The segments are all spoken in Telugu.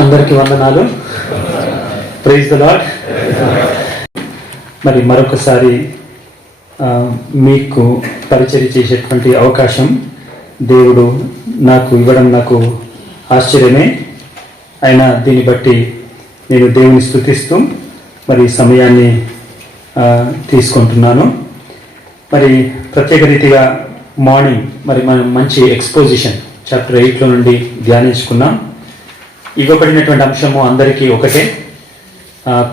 అందరికీ వందనాలు. Praise the lord. మరి మరొకసారి మీకు పరిచర్య చేసేటువంటి అవకాశం దేవుడు నాకు ఇవ్వడం నాకు ఆశ్చర్యమే. అయినా దీన్ని బట్టి నేను దేవుని స్తుతిస్తూ మరి సమయాన్ని తీసుకుంటున్నాను. మరి ప్రత్యేక రీతిగా మార్నింగ్ మరి మనం మంచి ఎక్స్పోజిషన్ చాప్టర్ 8లో నుండి ధ్యానించుకున్నాం. ఇవ్వబడినటువంటి అంశము అందరికీ ఒకటే.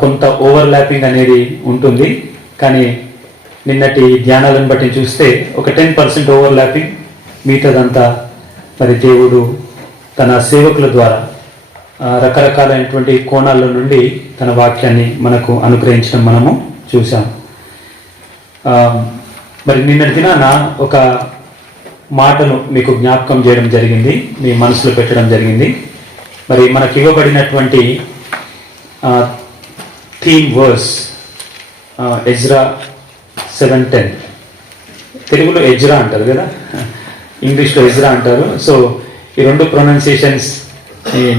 కొంత ఓవర్లాపింగ్ అనేది ఉంటుంది, కానీ నిన్నటి ధ్యానాలను బట్టి చూస్తే ఒక 10% ఓవర్లాపింగ్, మిగతాదంతా మరి దేవుడు తన సేవకుల ద్వారా రకరకాలైనటువంటి కోణాల నుండి తన వాక్యాన్ని మనకు అనుగ్రహించడం మనము చూసాం. మరి నిన్నటి దినాన ఒక మాటను మీకు జ్ఞాపకం చేయడం జరిగింది, మీ మనసులో పెట్టడం జరిగింది. మరి మనకి ఇవ్వబడినటువంటి థీమ్ వర్స్ ఎజ్రా 7:10. తెలుగులో ఎజ్రా అంటారు కదా, ఇంగ్లీష్లో ఎజ్రా అంటారు. సో ఈ రెండు ప్రొనౌన్సియేషన్స్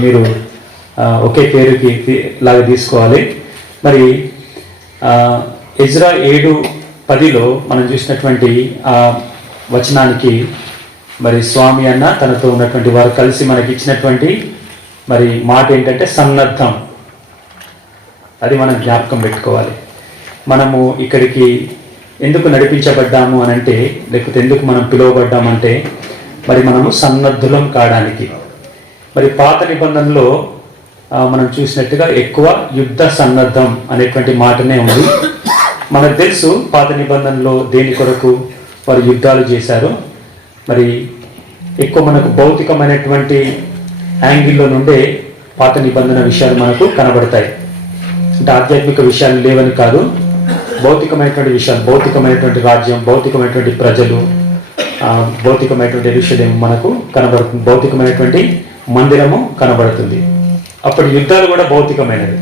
మీరు ఒకే పేరుకి లాగా తీసుకోవాలి. మరి ఎజ్రా 7:10లో మనం చూసినటువంటి వచనానికి మరి స్వామి అన్న తనతో ఉన్నటువంటి వారు కలిసి మనకి ఇచ్చినటువంటి మరి మాట ఏంటంటే సన్నద్ధం. అది మనం జ్ఞాపకం పెట్టుకోవాలి. మనము ఇక్కడికి ఎందుకు నడిపించబడ్డాము అని అంటే, లేకపోతే ఎందుకు మనం పిలువబడ్డామంటే మరి మనము సన్నద్ధులం కావడానికి. మరి పాత నిబంధనలో మనం చూసినట్టుగా ఎక్కువ యుద్ధ సన్నద్ధం అనేటువంటి మాటనే ఉంది. మనకు తెలుసు పాత నిబంధనలో దేని కొరకు వారు యుద్ధాలు చేశారు. మరి ఎక్కువ మనకు భౌతికమైనటువంటి యాంగిల్లో నుండే పాత నిబంధన విషయాలు మనకు కనబడతాయి. అంటే ఆధ్యాత్మిక విషయాలు లేవని కాదు, భౌతికమైనటువంటి విషయాలు, భౌతికమైనటువంటి రాజ్యం, భౌతికమైనటువంటి ప్రజలు, భౌతికమైనటువంటి విషయం మనకు కనబడుతుంది, భౌతికమైనటువంటి మందిరము కనబడుతుంది. అప్పటి యుద్ధాలు కూడా భౌతికమైనవి.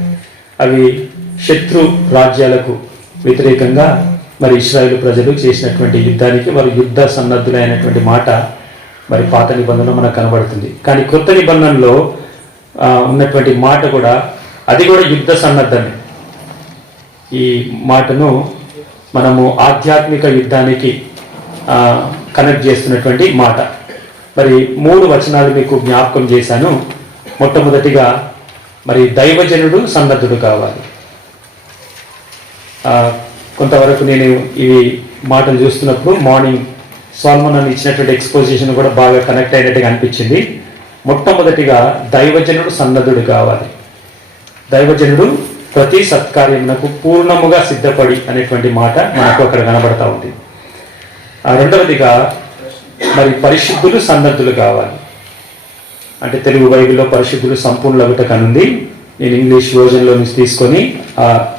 అవి శత్రు రాజ్యాలకు వ్యతిరేకంగా మరి ఇశ్రాయేలు ప్రజలు చేసినటువంటి యుద్ధానికి వారు యుద్ధ సన్నద్ధులైనటువంటి మాట మరి పాత నిబంధనలో మనకు కనబడుతుంది. కానీ కొత్త నిబంధనలో ఉన్నటువంటి మాట కూడా, అది కూడా యుద్ధ సన్నద్ధమే. ఈ మాటను మనము ఆధ్యాత్మిక యుద్ధానికి కనెక్ట్ చేస్తున్నటువంటి మాట. మరి 3 వచనాలు మీకు జ్ఞాపకం చేశాను. మొట్టమొదటిగా మరి దైవజనుడు సన్నద్ధుడు కావాలి. కొంతవరకు నేను ఇవి మాటలు చూస్తున్నప్పుడు మార్నింగ్ సోల్మన్ అని ఇచ్చినటువంటి ఎక్స్పోజిషన్ కూడా బాగా కనెక్ట్ అయినట్టుగా అనిపించింది. మొట్టమొదటిగా దైవజనుడు సన్నద్ధుడు కావాలి. దైవజనుడు ప్రతి సత్కార్యమునకు పూర్ణముగా సిద్ధపడి అనేటువంటి మాట మనకు అక్కడ కనబడతా ఉంది. రెండవదిగా మరి పరిశుద్ధులు సన్నద్ధులు కావాలి. అంటే తెలుగు బైబిల్లో పరిశుద్ధులు సంపూర్ణలగుట కనుంది. నేను ఇంగ్లీష్ వర్జన్లో నుంచి తీసుకొని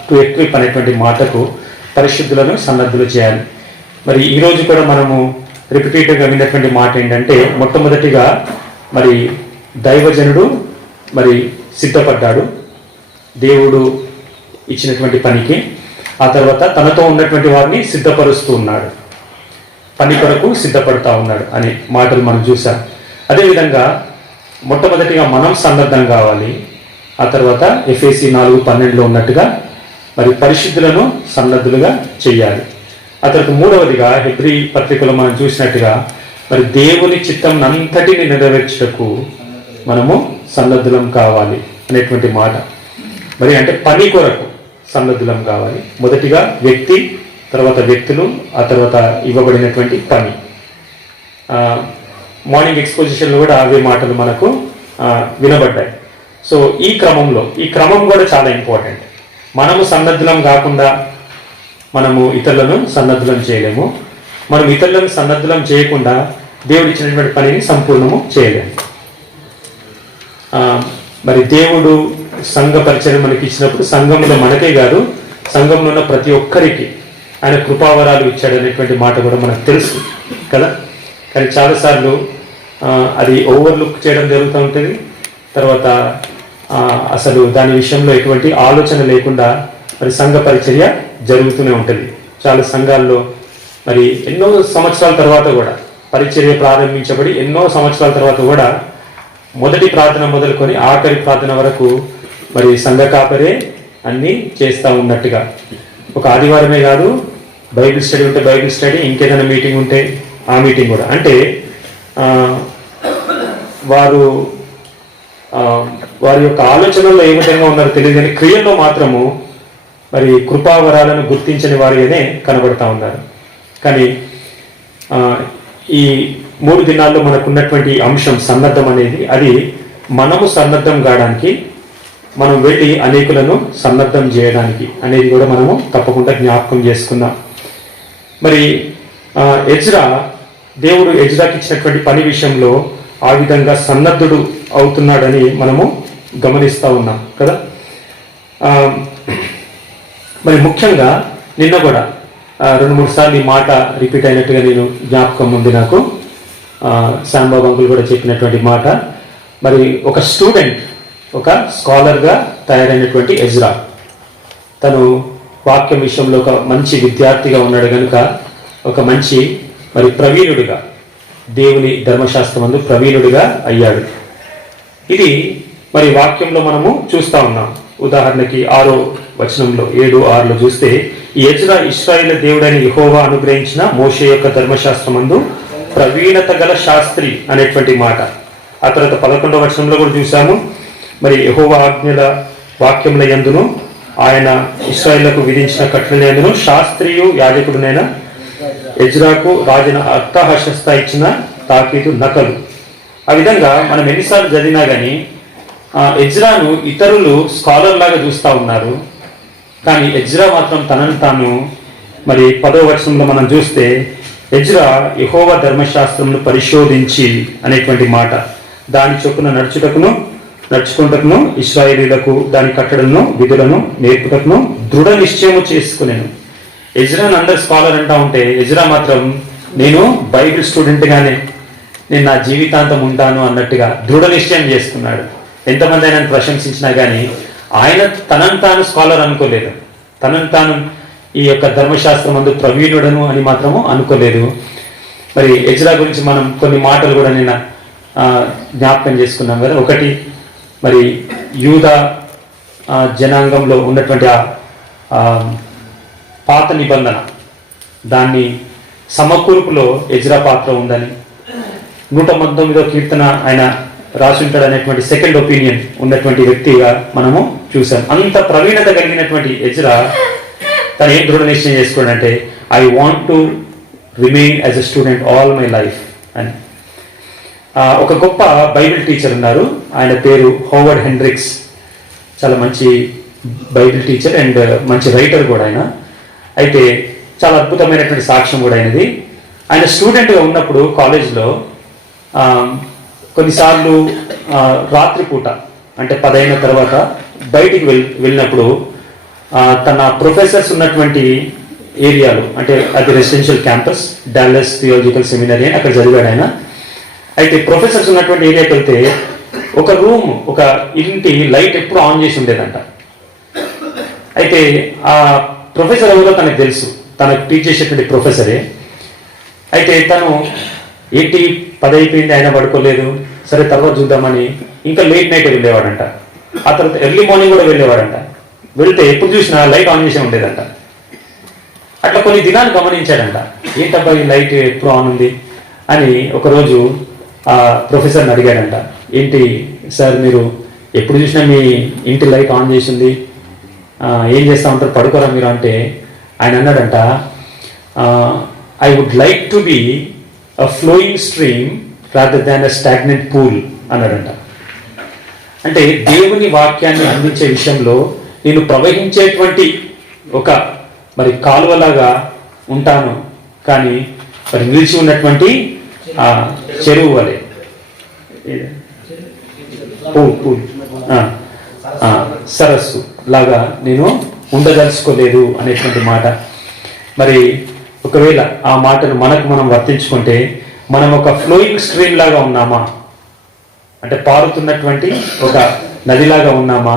టు ఎక్విప్ అనేటువంటి మాటకు పరిశుద్ధులను సన్నద్ధులు చేయాలి. మరి ఈరోజు కూడా మనము రిపిటేటివ్గా విన్నటువంటి మాట ఏంటంటే, మొట్టమొదటిగా మరి దైవజనుడు మరి సిద్ధపడ్డాడు దేవుడు ఇచ్చినటువంటి పనికి. ఆ తర్వాత తనతో ఉన్నటువంటి వారిని సిద్ధపరుస్తూ ఉన్నాడు, పని కొరకు సిద్ధపడుతూ ఉన్నాడు అనే మాటలు మనం చూసాం. అదేవిధంగా మొట్టమొదటిగా మనం సన్నద్ధం కావాలి. ఆ తర్వాత ఎఫెసీ 4:12లో ఉన్నట్టుగా మరి పరిశుద్ధులను సన్నద్ధులుగా చెయ్యాలి. ఆ తర్వాత మూడవదిగా హెబ్రీ పత్రికలో మనం చూసినట్టుగా మరి దేవుని చిత్తం అంతటిని నెరవేర్చుటకు మనము సన్నద్ధులం కావాలి అనేటువంటి మాట. మరి అంటే పని కొరకు సన్నద్ధులం కావాలి. మొదటిగా వ్యక్తి, తర్వాత వ్యక్తులు, ఆ తర్వాత ఇవ్వబడినటువంటి పని. మార్నింగ్ ఎక్స్పోజిషన్లో కూడా అవే మాటలు మనకు వినబడ్డాయి. సో ఈ క్రమం కూడా చాలా ఇంపార్టెంట్. మనము సన్నద్ధులం కాకుండా మనము ఇతరులను సన్నద్ధులం చేయలేము. మనం ఇతరులను సన్నద్ధులం చేయకుండా దేవుడు ఇచ్చినటువంటి పనిని సంపూర్ణము చేయలేము. మరి దేవుడు సంఘ పరిచయం మనకి ఇచ్చినప్పుడు సంఘంలో మనకే కాదు, సంఘంలో ఉన్న ప్రతి ఒక్కరికి ఆయన కృపావరాలు ఇచ్చాడనేటువంటి మాట కూడా మనకు తెలుసు కదా. కానీ చాలాసార్లు అది ఓవర్లుక్ చేయడం జరుగుతూ ఉంటుంది. తర్వాత అసలు దాని విషయంలో ఎటువంటి ఆలోచన లేకుండా మరి సంఘ పరిచర్య జరుగుతూనే ఉంటుంది. చాలా సంఘాల్లో మరి ఎన్నో సంవత్సరాల తర్వాత కూడా పరిచర్య ప్రారంభించబడి ఎన్నో సంవత్సరాల తర్వాత కూడా మొదటి ప్రార్థన మొదలుకొని ఆఖరి ప్రార్థన వరకు మరి సంఘ కాపరే అన్నీ చేస్తూ ఉన్నట్టుగా, ఒక ఆదివారమే కాదు, బైబిల్ స్టడీ ఉంటే బైబిల్ స్టడీ, ఇంకేదైనా మీటింగ్ ఉంటే ఆ మీటింగ్ కూడా. అంటే వారి యొక్క ఆలోచనల్లో ఏ విధంగా ఉన్నారో తెలియదు, కానీ క్రియల్లో మాత్రము మరి కృపావరాలను గుర్తించని వారిగానే కనబడతా ఉన్నారు. కానీ ఈ 3 దినాల్లో మనకున్నటువంటి అంశం సన్నద్ధం అనేది, అది మనము సన్నద్ధం కావడానికి, మనం వెళ్ళి అనేకులను సన్నద్ధం చేయడానికి అనేది కూడా మనము తప్పకుండా జ్ఞాపకం చేసుకుందాం. మరి ఎజ్రా, దేవుడు ఎజ్రాకి ఇచ్చినటువంటి పని విషయంలో ఆ విధంగా సన్నద్ధుడు అవుతున్నాడని మనము గమనిస్తూ ఉన్నాం కదా. మరి ముఖ్యంగా నిన్న కూడా 2-3 సార్లు ఈ మాట రిపీట్ అయినట్టుగా నేను జ్ఞాపకం ఉంది నాకు. శాంబాబు అంకుల్ కూడా చెప్పినటువంటి మాట, మరి ఒక స్టూడెంట్, ఒక స్కాలర్గా తయారైనటువంటి ఎజ్రా, తను వాక్యం విషయంలో ఒక మంచి విద్యార్థిగా ఉన్నాడు కనుక ఒక మంచి మరి ప్రవీణుడిగా, దేవుని ధర్మశాస్త్రమందు ప్రవీణుడిగా అయ్యాడు. ఇది మరి వాక్యంలో మనము చూస్తూ ఉన్నాం. ఉదాహరణకి 6వ వచనంలో 7:6 చూస్తే, ఈ ఎజ్రా ఇశ్రాయేలు దేవుడైన యెహోవా అనుగ్రహించిన మోషే యొక్క ధర్మశాస్త్రమందు ప్రవీణత గల శాస్త్రి అనేటువంటి మాట. ఆ తర్వాత 11వ వచనంలో కూడా చూసాము, మరి యెహోవా ఆజ్ఞల వాక్యముల యందును ఆయన ఇశ్రాయేలుకు విధించిన కట్టడల యందును శాస్త్రియు యాజకుడునైన ఎజ్రాకు రాజున అర్తహషస్త ఇచ్చిన తాకీదు నకలు. ఆ విధంగా మనం ఎన్నిసార్లు చదివినా కానీ ఎజ్రాను ఇతరులు స్కాలర్ లాగా చూస్తూ ఉన్నారు, కానీ ఎజ్రా మాత్రం తనను తాను, మరి 10వ వచనంలో మనం చూస్తే, ఎజ్రా యెహోవా ధర్మశాస్త్రమును పరిశోధించి అనేటువంటి మాట, దాని చొప్పున నడుచుకుంటకును ఇశ్రాయేలీలకు దాని కట్టడలను విధులను నేర్పుటకును దృఢ నిశ్చయము చేసుకునేను. ఎజ్రాను అందరు స్కాలర్ అంటా ఉంటే, ఎజ్రా మాత్రం నేను బైబిల్ స్టూడెంట్గానే నేను నా జీవితాంతం ఉంటాను అన్నట్టుగా దృఢ నిశ్చయం చేసుకున్నాడు. ఎంతమంది ఆయన ప్రశంసించినా కానీ ఆయన తనను తాను స్కాలర్ అనుకోలేదు, తనను తాను ఈ యొక్క ధర్మశాస్త్రం అందు ప్రవీణుడను అని మాత్రము అనుకోలేదు. మరి ఎజ్రా గురించి మనం కొన్ని మాటలు కూడా నిన్న జ్ఞాపకం చేసుకున్నాం కదా. ఒకటి, మరి యూదా జనాంగంలో ఉన్నటువంటి పాత నిబంధన, దాన్ని సమకూర్పులో ఎజ్రా పాత్ర ఉందని, 119వ కీర్తన ఆయన రాసి ఉంటాడు అనేటువంటి సెకండ్ ఒపీనియన్ ఉన్నటువంటి వ్యక్తిగా మనము చూసాం. అంత ప్రవీణత కలిగినటువంటి ఎజ్రా తను ఏం దృఢ నిశ్చయం చేసుకోవాలంటే, I want to remain as a student all my life అని. ఒక గొప్ప బైబిల్ టీచర్ ఉన్నారు, ఆయన పేరు హోవర్డ్ హెండ్రిక్స్. చాలా మంచి బైబిల్ టీచర్ అండ్ మంచి రైటర్ కూడా ఆయన. అయితే చాలా అద్భుతమైనటువంటి సాక్ష్యం కూడా అయినది. ఆయన స్టూడెంట్గా ఉన్నప్పుడు కాలేజ్లో కొన్నిసార్లు రాత్రిపూట, అంటే 10 అయిన తర్వాత బయటికి వెళ్ళినప్పుడు తన ప్రొఫెసర్స్ ఉన్నటువంటి ఏరియాలో, అంటే అది residential campus, Dallas theological seminary అని అక్కడ చదివాడు ఆయన. అయితే ప్రొఫెసర్స్ ఉన్నటువంటి ఏరియాకి వెళ్తే ఒక రూమ్, ఒక ఇంటి లైట్ ఎప్పుడు ఆన్ చేసి ఉండేదంట. అయితే ఆ ప్రొఫెసర్ ఎవరో తనకు తెలుసు, తనకు టీచ్ చేసేటువంటి ప్రొఫెసరే. అయితే తను ఏంటి 10 అయిపోయింది అయినా పడుకోలేదు, సరే తర్వాత చూద్దామని ఇంకా లేట్ నైట్ వెళ్ళేవాడంట. ఆ తర్వాత ఎర్లీ మార్నింగ్ కూడా వెళ్ళేవాడంట. వెళ్తే ఎప్పుడు చూసినా లైట్ ఆన్ చేసి ఉండేదంట. అట్లా కొన్ని దినాలు గమనించాడంట, ఏంటబ్బా ఈ లైట్ ఎప్పుడు ఆన్ ఉంది అని. ఒకరోజు ఆ ప్రొఫెసర్ని అడిగాడంట, ఏంటి సార్ మీరు ఎప్పుడు చూసినా మీ ఇంటి లైట్ ఆన్ చేసింది, ఏం చేస్తూ ఉంటారు, పడుకోరా మీరు అంటే, ఆయన అన్నాడంట, I would like to be a flowing stream rather than a stagnant pool అన్నాడంట. అంటే దేవుని వాక్యాన్ని అందించే విషయంలో నేను ప్రవహించేటువంటి ఒక మరి కాలువలాగా ఉంటాను, కానీ మరి నిలిచి ఉన్నటువంటి చెరువు వలె, సరస్సు లాగా నేను ఉండదలుచుకోలేదు అనేటువంటి మాట. మరి ఒకవేళ ఆ మాటను మనం వర్తించుకుంటే, మనం ఒక ఫ్లోయింగ్ స్ట్రీమ్ లాగా ఉన్నామా, అంటే పారుతున్నటువంటి ఒక నదిలాగా ఉన్నామా,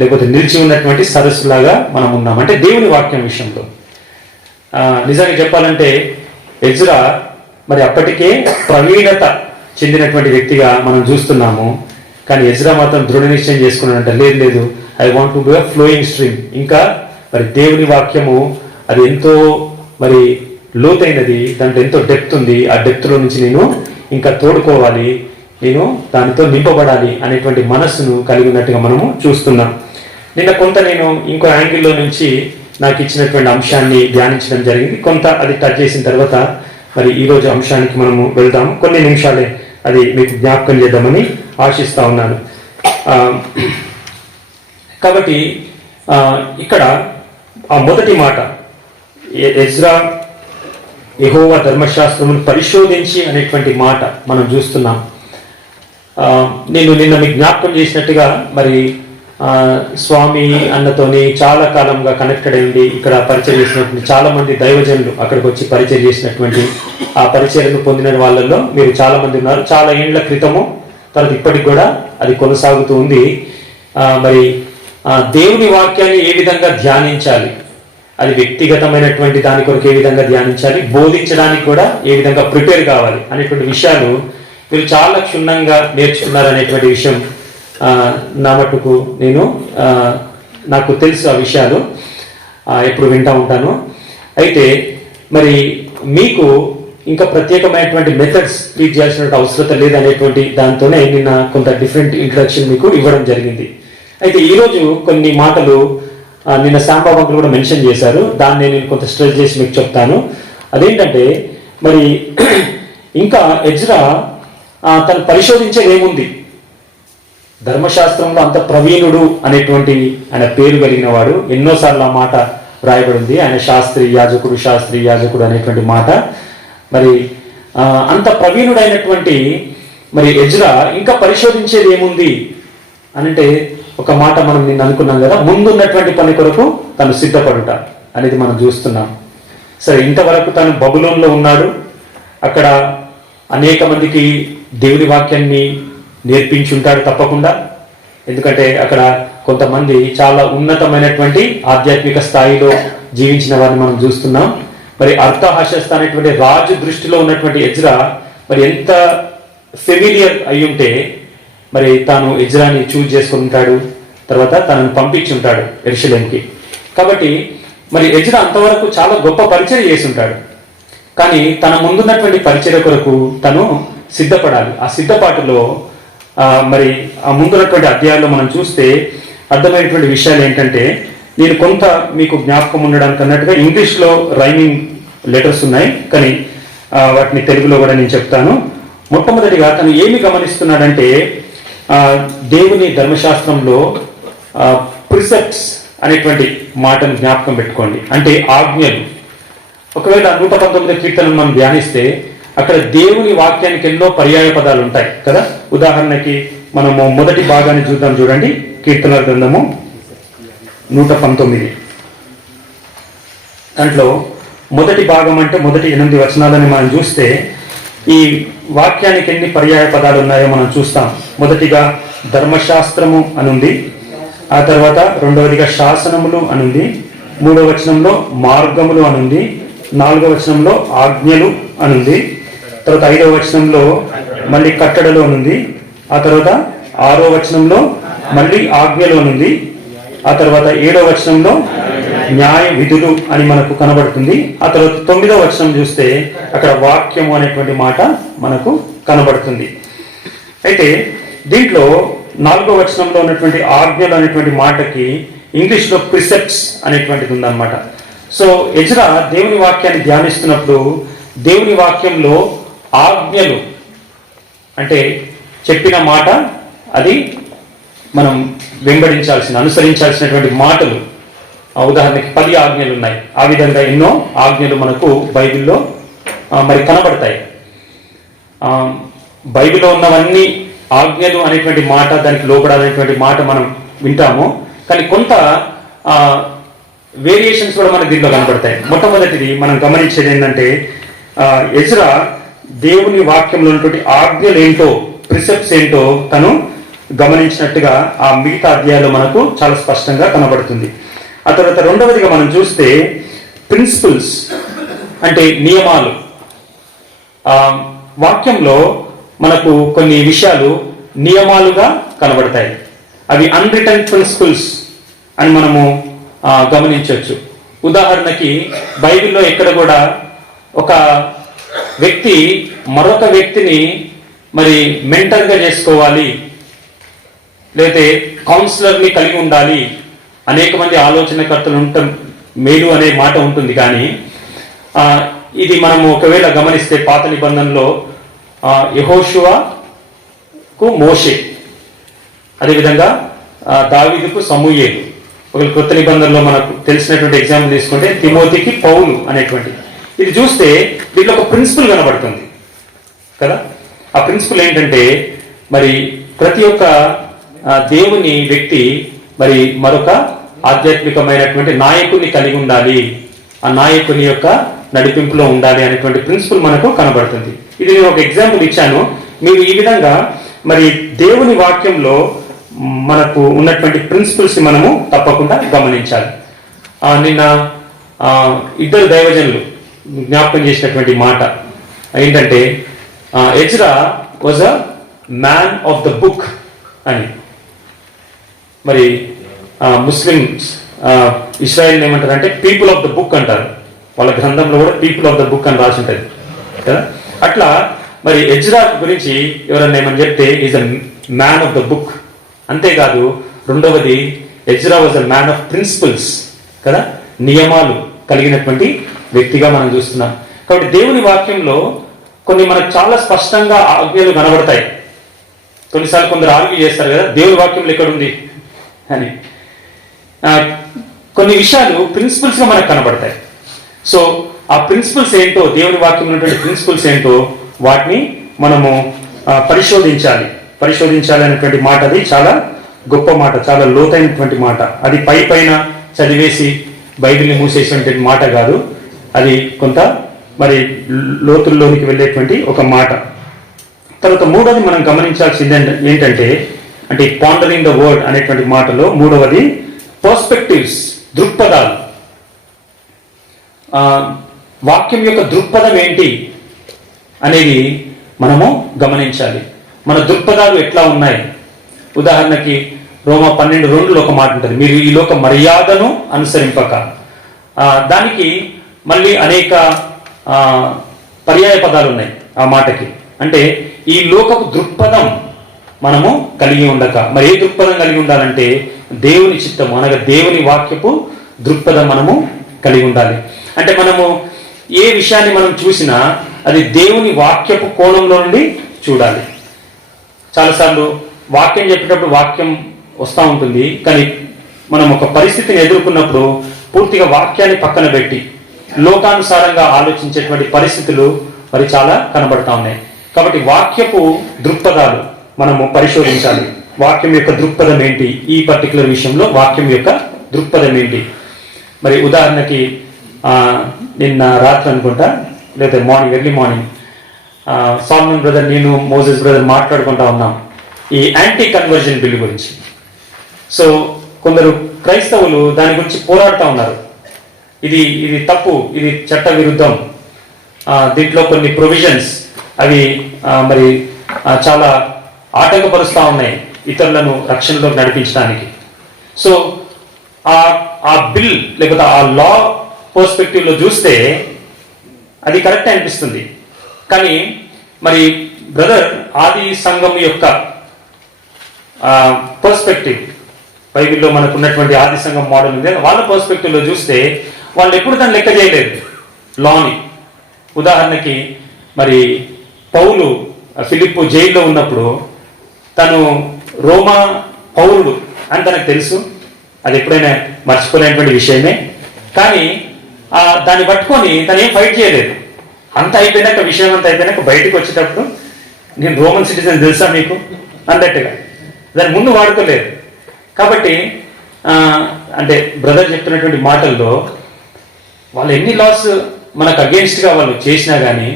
లేకపోతే నిలిచి ఉన్నటువంటి సరస్సులాగా మనం ఉన్నామా, అంటే దేవుని వాక్యం విషయంలో. నిజంగా చెప్పాలంటే ఎజ్రా మరి అప్పటికే ప్రవీణత చెందినటువంటి వ్యక్తిగా మనం చూస్తున్నాము. కానీ ఎజ్రా మాత్రం దృఢ నిశ్చయం చేసుకున్నాడంట, లేదు లేదు, I want to be a flowing stream. ఇంకా మరి దేవుని వాక్యము అది ఎంతో మరి లోతైనది, దాంట్లో ఎంతో డెప్త్ ఉంది, ఆ డెప్త్లో నుంచి నేను ఇంకా తోడుకోవాలి, నేను దానితో నింపబడాలి అనేటువంటి మనస్సును కలిగి ఉన్నట్టుగా మనము చూస్తున్నాం. నిన్న కొంత నేను ఇంకో యాంగిల్లో నుంచి నాకు ఇచ్చినటువంటి అంశాన్ని ధ్యానించడం జరిగింది. కొంత అది టచ్ చేసిన తర్వాత మరి ఈరోజు అంశానికి మనము వెళ్దాము. కొన్ని నిమిషాలే అది మీకు జ్ఞాపకం చేద్దామని ఆశిస్తా ఉన్నాను. కాబట్టి ఇక్కడ ఆ మొదటి మాట, ఎజ్రా యెహోవా ధర్మశాస్త్రమును పరిశోధించి అనేటువంటి మాట మనం చూస్తున్నాం. నేను నిన్న మీకు జ్ఞాపకం చేసినట్టుగా మరి స్వామి అన్నతోని చాలా కాలంగా కనెక్టెడ్ అయింది, ఇక్కడ పరిచయం చేసినటువంటి చాలా మంది దైవజనులు అక్కడికి వచ్చి పరిచయం చేసినటువంటి ఆ పరిచయను పొందిన వాళ్ళల్లో మీరు చాలా మంది ఉన్నారు. చాలా ఏళ్ల క్రితము, తర్వాత ఇప్పటికి కూడా అది కొనసాగుతూ ఉంది. మరి దేవుని వాక్యాన్ని ఏ విధంగా ధ్యానించాలి, అది వ్యక్తిగతమైనటువంటి దాని కొరకు ఏ విధంగా ధ్యానించాలి, బోధించడానికి కూడా ఏ విధంగా ప్రిపేర్ కావాలి అనేటువంటి విషయాలు మీరు చాలా క్షుణ్ణంగా నేర్చుకున్నారు అనేటువంటి విషయం నా మట్టుకు నాకు తెలుసు. ఆ విషయాలు ఎప్పుడు వింటూ ఉంటాను. అయితే మరి మీకు ఇంకా ప్రత్యేకమైనటువంటి మెథడ్స్ టీచ్ చేయాల్సిన అవసరం లేదనేటువంటి దాంతోనే నిన్న కొంత డిఫరెంట్ ఇంట్రడక్షన్ మీకు ఇవ్వడం జరిగింది. అయితే ఈరోజు కొన్ని మాటలు నిన్న శాంబాబు అంకుల్ కూడా మెన్షన్ చేశారు, దాన్ని నేను కొంత స్ట్రెస్ చేసి మీకు చెప్తాను. అదేంటంటే మరి ఇంకా ఎజ్రా తను పరిశోధించేది ఏముంది, ధర్మశాస్త్రంలో అంత ప్రవీణుడు అనేటువంటి ఆయన పేరు కలిగిన వాడు, ఎన్నోసార్లు ఆ మాట రాయబడింది, ఆయన శాస్త్రి యాజకుడు అనేటువంటి మాట. మరి అంత ప్రవీణుడైనటువంటి మరి ఎజ్రా ఇంకా పరిశోధించేది ఏముంది అనంటే ఒక మాట మనం నిన్న అనుకున్నాం కదా, ముందున్నటువంటి పని కొరకు తను సిద్ధపడుట అనేది మనం చూస్తున్నాం. సరే, ఇంతవరకు తను బబులోన్లో ఉన్నాడు, అక్కడ అనేక మందికి దేవుని వాక్యాన్ని నేర్పించుంటాడు తప్పకుండా. ఎందుకంటే అక్కడ కొంతమంది చాలా ఉన్నతమైనటువంటి ఆధ్యాత్మిక స్థాయిలో జీవించిన వారిని మనం చూస్తున్నాం. మరి అర్థహశస్త అనేటువంటి రాజు దృష్టిలో ఉన్నటువంటి ఎజ్రా మరి ఎంత ఫెమిలియర్ అయి ఉంటే మరి తాను ఎజ్రాని చూజ్ చేసుకుని ఉంటాడు, తర్వాత తనను పంపించి ఉంటాడు యెరూషలేముకి. కాబట్టి మరి ఎజ్రా అంతవరకు చాలా గొప్ప పరిచయం చేసి ఉంటాడు. కానీ తన ముందున్నటువంటి పరిచయ కొరకు తను సిద్ధపడాలి. ఆ సిద్ధపాటులో మరి ఆ ముందున్నటువంటి అధ్యాయాల్లో మనం చూస్తే అర్థమైనటువంటి విషయాలు ఏంటంటే, నేను కొంత మీకు జ్ఞాపకం ఉండడానికి అన్నట్టుగా ఇంగ్లీష్లో రైమింగ్ లెటర్స్ ఉన్నాయి, కానీ వాటిని తెలుగులో కూడా నేను చెప్తాను. మొట్టమొదటిగా తను ఏమి గమనిస్తున్నాడంటే, దేవుని ధర్మశాస్త్రంలో ప్రిసెప్ట్స్ అనేటువంటి మాటను జ్ఞాపకం పెట్టుకోండి, అంటే ఆజ్ఞలు. ఒకవేళ 119 కీర్తనను మనం ధ్యానిస్తే అక్కడ దేవుని వాక్యానికి ఎన్నో పర్యాయ పదాలు ఉంటాయి కదా. ఉదాహరణకి మనము మొదటి భాగాన్ని చూద్దాం, చూడండి. కీర్తనల గ్రంథము 119, దాంట్లో మొదటి భాగం అంటే మొదటి 8 వచనాలని మనం చూస్తే ఈ వాక్యానికి ఎన్ని పర్యాయ పదాలు ఉన్నాయో మనం చూస్తాం. మొదటిగా ధర్మశాస్త్రము అనుంది, ఆ తర్వాత రెండవదిగా శాసనములు అనుంది, 3వ వచనంలో మార్గములు అనుంది, 4వ వచనంలో ఆజ్ఞలు అనుంది, తర్వాత 5వ వచనంలో మళ్ళీ కట్టడలు అనుంది, ఆ తర్వాత 6వ వచనంలో మళ్ళీ ఆజ్ఞలు అనుంది, ఆ తర్వాత 7వ వచనంలో న్యాయ విధులు అని మనకు కనబడుతుంది, ఆ తర్వాత 9వ వచనం చూస్తే అక్కడ వాక్యము అనేటువంటి మాట మనకు కనబడుతుంది. అయితే దీంట్లో 4వ వచనంలో ఉన్నటువంటి ఆజ్ఞలు అనేటువంటి మాటకి ఇంగ్లీష్లో ప్రిసెప్ట్స్ అనేటువంటిది ఉందన్నమాట. సో ఎజ్రా దేవుని వాక్యాన్ని ధ్యానిస్తున్నప్పుడు దేవుని వాక్యంలో ఆజ్ఞలు అంటే చెప్పిన మాట, అది మనం అనుసరించాల్సినటువంటి మాటలు. ఉదాహరణకి 10 ఆజ్ఞలు ఉన్నాయి. ఆ విధంగా ఎన్నో ఆజ్ఞలు మనకు బైబిల్లో మరి కనబడతాయి. బైబిల్లో ఉన్నవన్నీ ఆజ్ఞలు అనేటువంటి మాట, దానికి లోపడాలనేటువంటి మాట మనం వింటాము. కానీ కొంత వేరియేషన్స్ కూడా మనకు దీంట్లో కనబడతాయి. మొట్టమొదటిది మనం గమనించేది ఏంటంటే, ఎజ్రా దేవుని వాక్యంలో ఉన్నటువంటి ఆజ్ఞలు ఏంటో, ప్రిసెప్ట్స్ ఏంటో తను గమనించినట్టుగా ఆ మిగతా అధ్యాయాలు మనకు చాలా స్పష్టంగా కనబడుతుంది. ఆ తర్వాత రెండవదిగా మనం చూస్తే ప్రిన్సిపల్స్ అంటే నియమాలు. వాక్యంలో మనకు కొన్ని విషయాలు నియమాలుగా కనబడతాయి. అవి అన్రిటన్ ప్రిన్సిపల్స్ అని మనము గమనించవచ్చు. ఉదాహరణకి బైబిల్లో ఎక్కడ కూడా ఒక వ్యక్తి మరొక వ్యక్తిని మరి మెంటర్గా చేసుకోవాలి, లేకపోతే కౌన్సిలర్ని కలిగి ఉండాలి, అనేక మంది ఆలోచనకర్తలు ఉండటం మేలు అనే మాట ఉంటుంది. కానీ ఇది మనము ఒకవేళ గమనిస్తే పాత నిబంధనలో యెహోషువకు మోషే, అదేవిధంగా దావీదుకు సమూయేలు, ఒకవేళ కొత్త నిబంధనలో మనకు తెలిసినటువంటి ఎగ్జాంపుల్ తీసుకుంటే తిమోతికి పౌలు అనేటువంటి. ఇది చూస్తే దీంట్లో ఒక ప్రిన్సిపల్ కనబడుతుంది కదా. ఆ ప్రిన్సిపల్ ఏంటంటే మరి ప్రతి ఒక్క దేవుని వ్యక్తి మరి మరొక ఆధ్యాత్మికమైనటువంటి నాయకుడిని కలిగి ఉండాలి, ఆ నాయకుని యొక్క నడిపింపులో ఉండాలి అనేటువంటి ప్రిన్సిపల్ మనకు కనబడుతుంది. ఇది నేను ఒక ఎగ్జాంపుల్ ఇచ్చాను. మీరు ఈ విధంగా మరి దేవుని వాక్యంలో మనకు ఉన్నటువంటి ప్రిన్సిపల్స్ మనము తప్పకుండా గమనించాలి. నిన్న ఇద్దరు దైవజనులు జ్ఞాపకం చేసినటువంటి మాట ఏంటంటే Ezra was a man of the book అని. మరి ముస్లిమ్స్ ఇస్రాయల్ ఏమంటారు అంటే పీపుల్ ఆఫ్ ద బుక్ అంటారు. వాళ్ళ గ్రంథంలో కూడా పీపుల్ ఆఫ్ ద బుక్ అని రాసి ఉంటుంది కదా. అట్లా మరి ఎజ్రా గురించి ఎవరన్నా ఏమని చెప్తే is a man of the book. అంతేకాదు రెండవది Ezra was a man of principles కదా, నియమాలు కలిగినటువంటి వ్యక్తిగా మనం చూస్తున్నాం. కాబట్టి దేవుని వాక్యంలో కొన్ని మనకు చాలా స్పష్టంగా ఆజ్ఞలు కనబడతాయి. కొన్నిసార్లు కొందరు ఆర్గ్యూ చేస్తారు కదా దేవుని వాక్యంలో ఎక్కడుంది అని. కొన్ని విషయాలు ప్రిన్సిపల్స్గా మనకు కనబడతాయి. సో ఆ ప్రిన్సిపల్స్ ఏంటో, దేవుని వాక్యంలో ఉన్నటువంటి ప్రిన్సిపల్స్ ఏంటో వాటిని మనము పరిశోధించాలి అనేటువంటి మాట. అది చాలా గొప్ప మాట, చాలా లోతైనటువంటి మాట. అది పైన చదివేసి బైబిల్ని మూసేసినటువంటి మాట కాదు. అది కొంత మరి లోతుల్లోనికి వెళ్ళేటువంటి ఒక మాట. తర్వాత మూడవది మనం గమనించాల్సింది ఏంటంటే అంటే పాండరింగ్ ద వర్డ్ అనేటువంటి మాటలో మూడవది పర్స్పెక్టివ్స్, దృక్పథాలు. వాక్యం యొక్క దృక్పథం ఏంటి అనేది మనము గమనించాలి. మన దృక్పథాలు ఎట్లా ఉన్నాయి. ఉదాహరణకి రోమా 12:2 ఒక మాట ఉంటుంది, మీరు ఈ లోక మర్యాదను అనుసరింపక. దానికి మళ్ళీ అనేక పర్యాయ పదాలు ఉన్నాయి ఆ మాటకి. అంటే ఈ లోకపు దృక్పథం మనము కలిగి ఉండక. మరి ఏ దృక్పథం కలిగి ఉండాలంటే దేవుని చిత్తము అనగా దేవుని వాక్యపు దృక్పథం మనము కలిగి ఉండాలి. అంటే మనము ఏ విషయాన్ని మనం చూసినా అది దేవుని వాక్యపు కోణంలో నుండి చూడాలి. చాలాసార్లు వాక్యం చెప్పేటప్పుడు వాక్యం వస్తూ ఉంటుంది, కానీ మనం ఒక పరిస్థితిని ఎదుర్కొన్నప్పుడు పూర్తిగా వాక్యాన్ని పక్కన పెట్టి లోకానుసారంగా ఆలోచించేటువంటి పరిస్థితులు మరి చాలా కనబడతా ఉన్నాయి. కాబట్టి వాక్యపు దృక్పథాలు మనము పరిశోధించాలి. వాక్యం యొక్క దృక్పథం ఏంటి, ఈ పర్టికులర్ విషయంలో వాక్యం యొక్క దృక్పథం ఏంటి. మరి ఉదాహరణకి నిన్న రాత్రి అనుకుంటా లేదా ఎర్లీ మార్నింగ్ సాల్మన్ బ్రదర్, నేను మోజెస్ బ్రదర్ మాట్లాడుకుంటా ఉన్నాం ఈ యాంటీ కన్వర్జన్ బిల్ గురించి. సో కొందరు క్రైస్తవులు దాని గురించి పోరాడుతూ ఉన్నారు. ఇది తప్పు, ఇది చట్ట విరుద్ధం, దీంట్లో కొన్ని ప్రొవిజన్స్ అవి మరి చాలా ఆటంకపరుస్తూ ఉన్నాయి ఇతరులను రక్షణలో నడిపించడానికి. సో ఆ బిల్ లేకపోతే ఆ లా పర్స్పెక్టివ్లో చూస్తే అది కరెక్ట్ అనిపిస్తుంది. కానీ మరి బ్రదర్ ఆది సంఘం యొక్క పర్స్పెక్టివ్, బైబిల్లో మనకు ఉన్నటువంటి ఆది సంఘం మోడల్ ఉంది, వాళ్ళ పర్స్పెక్టివ్లో చూస్తే వాళ్ళు ఎప్పుడు దాన్ని లెక్క చేయలేదు లాని. ఉదాహరణకి మరి పౌలు ఫిలిప్పు జైల్లో ఉన్నప్పుడు తను రోమా పౌరుడు అని తనకు తెలుసు, అది ఎప్పుడైనా మర్చిపోలేనటువంటి విషయమే. కానీ దాన్ని పట్టుకొని తను ఏం ఫైట్ చేయలేదు. అంత అయిపోయినాక, విషయం అంతా అయిపోయినాక బయటకు వచ్చేటప్పుడు నేను రోమన్ సిటిజన్ తెలుసా మీకు అన్నట్టుగా దాని ముందు వాడుకోలేదు. కాబట్టి అంటే బ్రదర్ చెప్తున్నటువంటి మాటల్లో వాళ్ళు ఎన్ని లాస్ మనకు అగేన్స్ట్గా వాళ్ళు చేసినా కానీ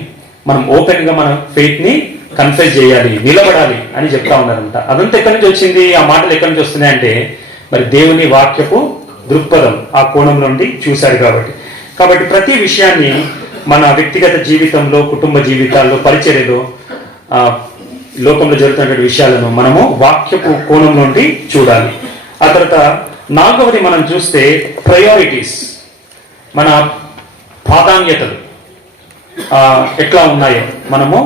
మనం ఓపెన్గా మన ఫెయిత్ని కన్ఫెస్ చేయాలి, నిలబడాలి అని చెప్తా ఉన్నారంట. అదంతా ఎక్కడి నుంచి వచ్చింది, ఆ మాటలు ఎక్కడి నుంచి వస్తున్నాయి అంటే మరి దేవుని వాక్యపు దృక్పథం ఆ కోణం నుండి చూశాడు కాబట్టి ప్రతి విషయాన్ని మన వ్యక్తిగత జీవితంలో, కుటుంబ జీవితాల్లో, పరిచర్యలో లోకంలో జరుగుతున్నటువంటి విషయాలను మనము వాక్యపు కోణం నుండి చూడాలి. ఆ తర్వాత 4వది మనం చూస్తే ప్రయారిటీస్, మన ప్రాధాన్యతలు ఎట్లా ఉన్నాయో మనము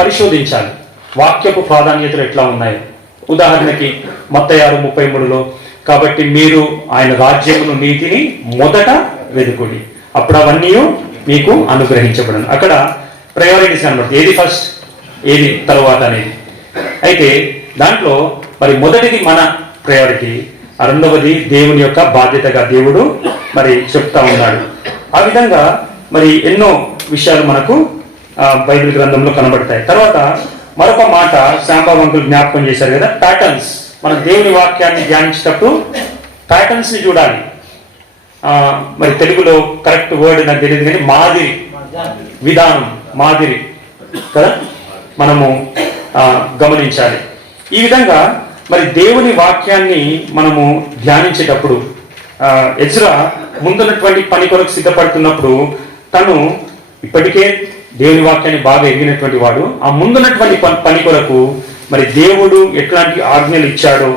పరిశోధించాలి. వాక్యపు ప్రాధాన్యతలు ఎట్లా ఉన్నాయో, ఉదాహరణకి మత్తయి 6:33లో కాబట్టి మీరు ఆయన రాజ్యమును నీతిని మొదట వెదుకుడి, అప్పుడు అవన్నీ మీకు అనుగ్రహించబడను. అక్కడ ప్రయారిటీస్ అనమాట, ఏది ఫస్ట్ ఏది తర్వాత అనేది. అయితే దాంట్లో మరి మొదటిది మన ప్రయారిటీ, రెండవది దేవుని యొక్క బాధ్యతగా దేవుడు మరి చెప్తా ఉన్నాడు. ఆ విధంగా మరి ఎన్నో విషయాలు మనకు బైబిల్ గ్రంథంలో కనబడతాయి. తర్వాత మరొక మాట శాంబాబు అంకుల్ జ్ఞాపకం చేశారు కదా, ప్యాటర్న్స్. మనం దేవుని వాక్యాన్ని ధ్యానించేటప్పుడు ప్యాటర్న్స్ ని చూడాలి. మరి తెలుగులో కరెక్ట్ వర్డ్ నాకు తెలియదు కానీ మాదిరి, విధానం, మాదిరి కదా మనము గమనించాలి. ఈ విధంగా మరి దేవుని వాక్యాన్ని మనము ధ్యానించేటప్పుడు ఎజ్రా ముందున్నటువంటి పని కొరకు సిద్ధపడుతున్నప్పుడు తను ఇప్పటికే దేవుని వాక్యాన్ని బాగా ఎరిగినటువంటి వాడు. ఆ ముందున్నటువంటి పని కొరకు మరి దేవుడు ఎట్లాంటి ఆజ్ఞలు ఇచ్చాడో,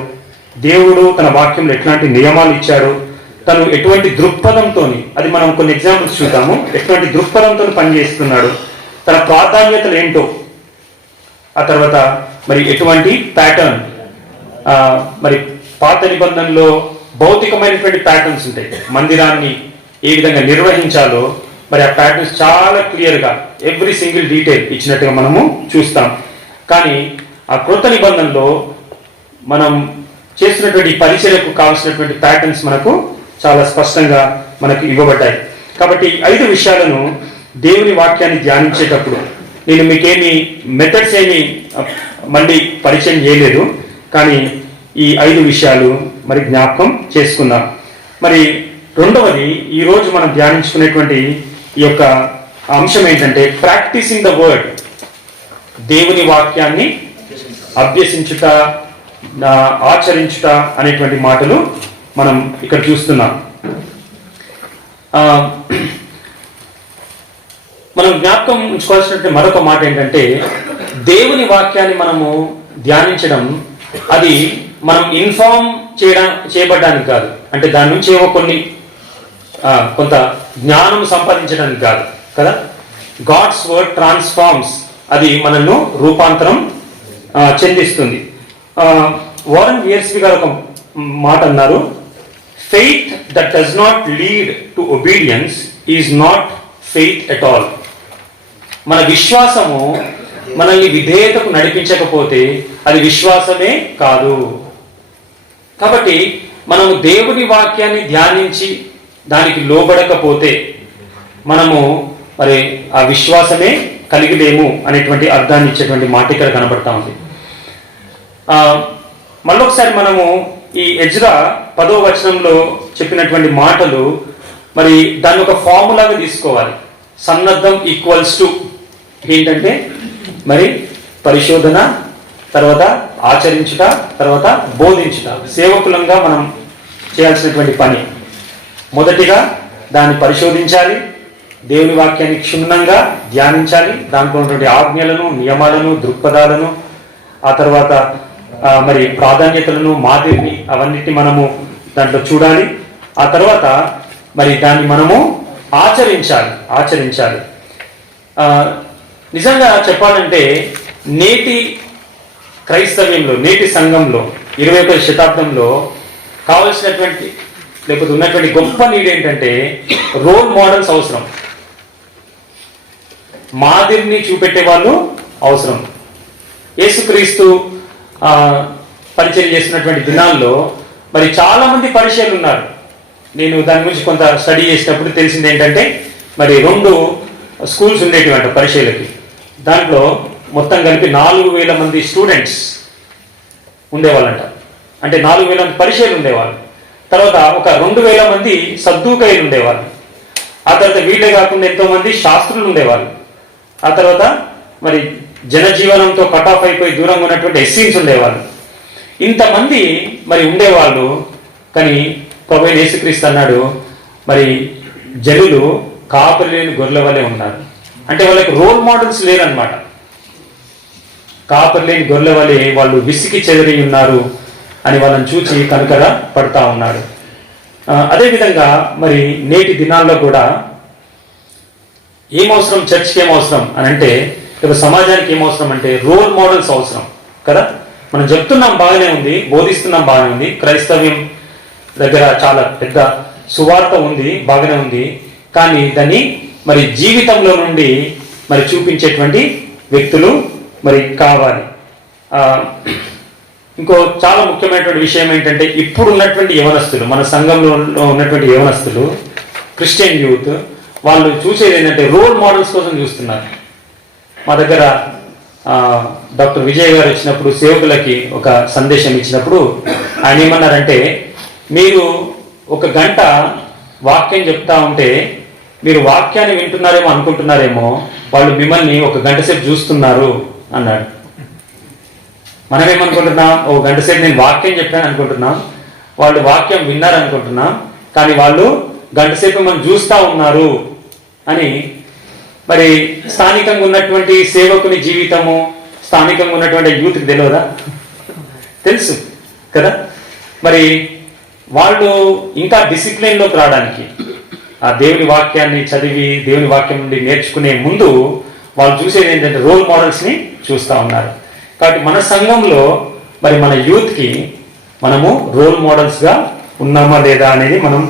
దేవుడు తన వాక్యంలో ఎట్లాంటి నియమాలు ఇచ్చాడో, తను ఎటువంటి దృక్పథంతో, అది మనం కొన్ని ఎగ్జాంపుల్స్ చూద్దాము, ఎటువంటి దృక్పథంతో పనిచేస్తున్నాడు, తన ప్రాధాన్యతలు ఏంటో, ఆ తర్వాత మరి ఎటువంటి ప్యాటర్న్, మరి పాత నిబంధనలో భౌతికమైనటువంటి ప్యాటర్న్స్ ఉంటాయి. మందిరాన్ని ఏ విధంగా నిర్వహించాలో మరి ఆ ప్యాటర్న్స్ చాలా క్లియర్గా ఎవ్రీ సింగిల్ డీటెయిల్ ఇచ్చినట్టుగా మనము చూస్తాం. కానీ ఆ కృత నిబంధనలో మనం చేస్తున్నటువంటి పరిచర్యకు కావాల్సినటువంటి ప్యాటర్న్స్ మనకు చాలా స్పష్టంగా మనకు ఇవ్వబడ్డాయి. కాబట్టి 5 విషయాలను దేవుని వాక్యాన్ని ధ్యానించేటప్పుడు నేను మీకేమి మెథడ్స్ ఏమి మళ్ళీ పరిచయం చేయలేదు, కానీ ఈ 5 విషయాలు మరి జ్ఞాపకం చేసుకుందాం. మరి రెండవది ఈరోజు మనం ధ్యానించుకునేటువంటి ఈ యొక్క అంశం ఏంటంటే ప్రాక్టీసింగ్ ద వర్డ్, దేవుని వాక్యాన్ని అభ్యసించుట, ఆచరించుట అనేటువంటి మాటలు మనం ఇక్కడ చూస్తున్నాం. మనం జ్ఞాపకం ఉంచుకోవాల్సినటువంటి మరొక మాట ఏంటంటే దేవుని వాక్యాన్ని మనము ధ్యానించడం అది మనం ఇన్ఫార్మ్ చేయబడ్డానికి కాదు, అంటే దాని నుంచి ఏవో కొంత జ్ఞానం సంపాదించడానికి కాదు కదా. గాడ్స్ వర్డ్ ట్రాన్స్ఫార్మ్స్, అది మనల్ని రూపాంతరం చెందిస్తుంది. వారన్ వియర్స్బీ గారు ఒక మాట అన్నారు, faith that does not lead to obedience is not faith at all. మన విశ్వాసము మనల్ని విధేయతకు నడిపించకపోతే అది విశ్వాసమే కాదు. కాబట్టి మనము దేవుని వాక్యాన్ని ధ్యానించి దానికి లోబడకపోతే మనము మరి ఆ విశ్వాసమే కలిగి లేము అనేటువంటి అర్థాన్ని ఇచ్చేటువంటి మాట ఇక్కడ కనబడతా ఉంది. మళ్ళొకసారి మనము ఈ ఎజ్రా 10వ వచనంలో చెప్పినటువంటి మాటలు మరి దాన్ని ఒక ఫార్ములాగా తీసుకోవాలి. సన్నద్ధం ఈక్వల్స్ టు ఏంటంటే మరి పరిశోధన, తర్వాత ఆచరించుట, తర్వాత బోధించుట. సేవకులంగా మనం చేయాల్సినటువంటి పని మొదటిగా దాన్ని పరిశోధించాలి, దేవుని వాక్యాన్ని క్షుణ్ణంగా ధ్యానించాలి, దాంట్లో ఉన్నటువంటి ఆజ్ఞలను, నియమాలను, దృక్పథాలను, ఆ తర్వాత మరి ప్రాధాన్యతలను, మాదిరిని, అవన్నిటిని మనము దాంట్లో చూడాలి. ఆ తర్వాత మరి దాన్ని మనము ఆచరించాలి. నిజంగా చెప్పాలంటే నేటి క్రైస్తవ్యంలో, నేటి సంఘంలో 21వ శతాబ్దంలో కావలసినటువంటి లేకపోతే ఉన్నటువంటి గొప్ప నీడ్ ఏంటంటే రోల్ మోడల్స్ అవసరం, మాదిరిని చూపెట్టే వాళ్ళు అవసరం. యేసుక్రీస్తు పరిచయం చేస్తున్నటువంటి దినాల్లో మరి చాలా మంది పరిచయాలు ఉన్నారు. నేను దాని గురించి కొంత స్టడీ చేసినప్పుడు తెలిసింది ఏంటంటే మరి 2 స్కూల్స్ ఉండేటివంట పరిచయలకి. దాంట్లో మొత్తం కలిపి 4,000 మంది స్టూడెంట్స్ ఉండేవాళ్ళంట, అంటే 4,000 మంది పరిచయాలు ఉండేవాళ్ళు. తర్వాత ఒక 2,000 మంది సద్దూకయ్యలు ఉండేవాళ్ళు. ఆ తర్వాత వీళ్ళే కాకుండా ఎంతో మంది శాస్త్రులు ఉండేవాళ్ళు. ఆ తర్వాత మరి జనజీవనంతో కట్ ఆఫ్ అయిపోయి దూరంగా ఉన్నటువంటి ఎస్సీన్స్ ఉండేవాళ్ళు. ఇంతమంది మరి ఉండేవాళ్ళు. కానీ ప్రభువైన యేసుక్రీస్తు అన్నాడు మరి జనులు కాపరి లేని గొర్రెల వలె ఉన్నారు. అంటే వాళ్ళకి రోల్ మోడల్స్ లేరనమాట. కాపరి లేని గొర్రెల వలె వాళ్ళు విసికి చెదిరి ఉన్నారు అని వాళ్ళని చూచి కనుకర పడతా ఉన్నాడు. అదేవిధంగా మరి నేటి దినాల్లో కూడా ఏమవసరం, చర్చ్కి ఏమవసరం అని అంటే, సమాజానికి ఏమవసరం అంటే రోల్ మోడల్స్ అవసరం కదా. మనం చెప్తున్నాం బాగానే ఉంది, బోధిస్తున్నాం బాగానే ఉంది, క్రైస్తవ్యం దగ్గర చాలా పెద్ద సువార్త ఉంది, బాగానే ఉంది. కానీ దాన్ని మరి జీవితంలో నుండి మరి చూపించేటువంటి వ్యక్తులు మరి కావాలి. ఇంకో చాలా ముఖ్యమైనటువంటి విషయం ఏంటంటే, ఇప్పుడు ఉన్నటువంటి యవనస్తులు, మన సంఘంలో ఉన్నటువంటి యవనస్తులు, క్రిస్టియన్ యూత్, వాళ్ళు చూసేది ఏంటంటే రోల్ మోడల్స్ కోసం చూస్తున్నారు. మా దగ్గర డాక్టర్ విజయ్ గారు వచ్చినప్పుడు సేవకులకి ఒక సందేశం ఇచ్చినప్పుడు ఆయన ఏమన్నారంటే, మీరు 1 గంట వాక్యం చెప్తా ఉంటే మీరు వాక్యాన్ని వింటున్నారేమో అనుకుంటున్నారేమో, వాళ్ళు మిమ్మల్ని 1 గంట సేపు చూస్తున్నారు అన్నాడు. మనం ఏమనుకుంటున్నాం, 1 గంట సేపు నేను వాక్యం చెప్పాను అనుకుంటున్నాం, వాళ్ళు వాక్యం విన్నారు అనుకుంటున్నాం, కానీ వాళ్ళు 1 గంట సేపు మనం చూస్తూ ఉన్నారు అని. మరి స్థానికంగా ఉన్నటువంటి సేవకుని జీవితము స్థానికంగా ఉన్నటువంటి యూత్కి తెలియదా? తెలుసు కదా. మరి వాళ్ళు ఇంకా డిసిప్లిన్లోకి రావడానికి, ఆ దేవుని వాక్యాన్ని చదివి దేవుని వాక్యం నుండి నేర్చుకునే ముందు వాళ్ళు చూసేది ఏంటంటే రోల్ మోడల్స్ని చూస్తూ ఉన్నారు. కాబట్టి మన సంఘంలో మరి మన యూత్కి మనము రోల్ మోడల్స్గా ఉన్నామా లేదా అనేది మనం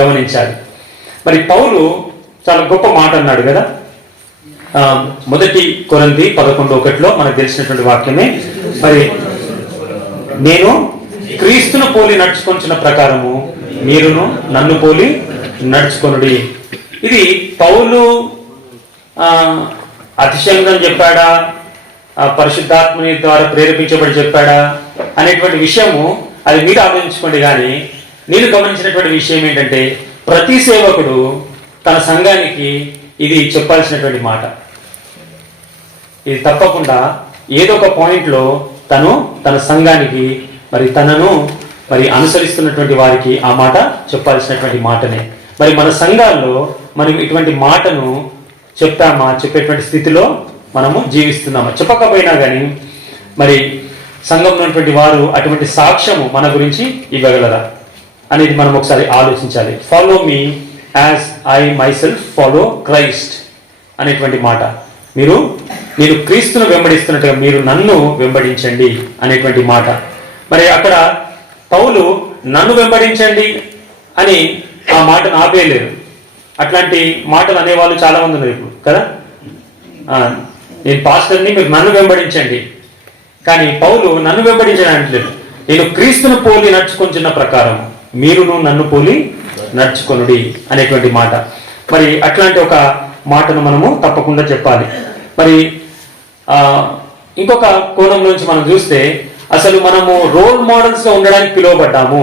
గమనించాలి. మరి పౌలు చాలా గొప్ప మాట అన్నాడు కదా. 1 కొరింథీ 11:1 మనకు తెలిసినటువంటి వాక్యమే, మరి నేను క్రీస్తును పోలి నడుచుకొంచున్న ప్రకారము మీరును నన్ను పోలి నడుచుకొనుడి. ఇది పౌలు అతిశయంగా చెప్పాడా, పరిశుద్ధాత్మని ద్వారా ప్రేరేపించబడి చెప్పాడా అనేటువంటి విషయము అది మీరు ఆలోచించుకోండి. కానీ నేను గమనించినటువంటి విషయం ఏంటంటే, ప్రతి సేవకుడు తన సంఘానికి ఇది చెప్పాల్సినటువంటి మాట. ఇది తప్పకుండా ఏదో ఒక పాయింట్లో తను తన సంఘానికి మరి తనను మరి అనుసరిస్తున్నటువంటి వారికి ఆ మాట చెప్పాల్సినటువంటి మాటనే. మరి మన సంఘాల్లో మనం ఇటువంటి మాటను చెప్పేటువంటి స్థితిలో మనము జీవిస్తున్నామా? చెప్పకపోయినా కానీ మరి సంఘంలో ఉన్నటువంటి వారు అటువంటి సాక్ష్యము మన గురించి ఇవ్వగలరా అనేది మనం ఒకసారి ఆలోచించాలి. Follow me as I myself follow Christ అనేటువంటి మాట. మీరు క్రీస్తును వెంబడిస్తున్నట్టుగా మీరు నన్ను వెంబడించండి అనేటువంటి మాట. మరి అక్కడ పౌలు నన్ను వెంబడించండి అని ఆ మాటను ఆపేయలేరు. అట్లాంటి మాటలు అనేవాళ్ళు చాలా మంది ఉన్నారు ఇప్పుడు కదా. నేను పాస్టర్ని, మీరు నన్ను వెంబడించండి. కానీ పౌలు నన్ను వెంబడించండి అంటలేదు. నేను క్రీస్తును పోలి నడుచుకొంచున్న ప్రకారం మీరును నన్ను పోలి నడుచుకొనుడి అనేటువంటి మాట. మరి అట్లాంటి ఒక మాటను మనము తప్పకుండా చెప్పాలి. మరి ఇంకొక కోణం నుంచి మనం చూస్తే, అసలు మనము రోల్ మోడల్స్గా ఉండడానికి పిలువబడ్డాము.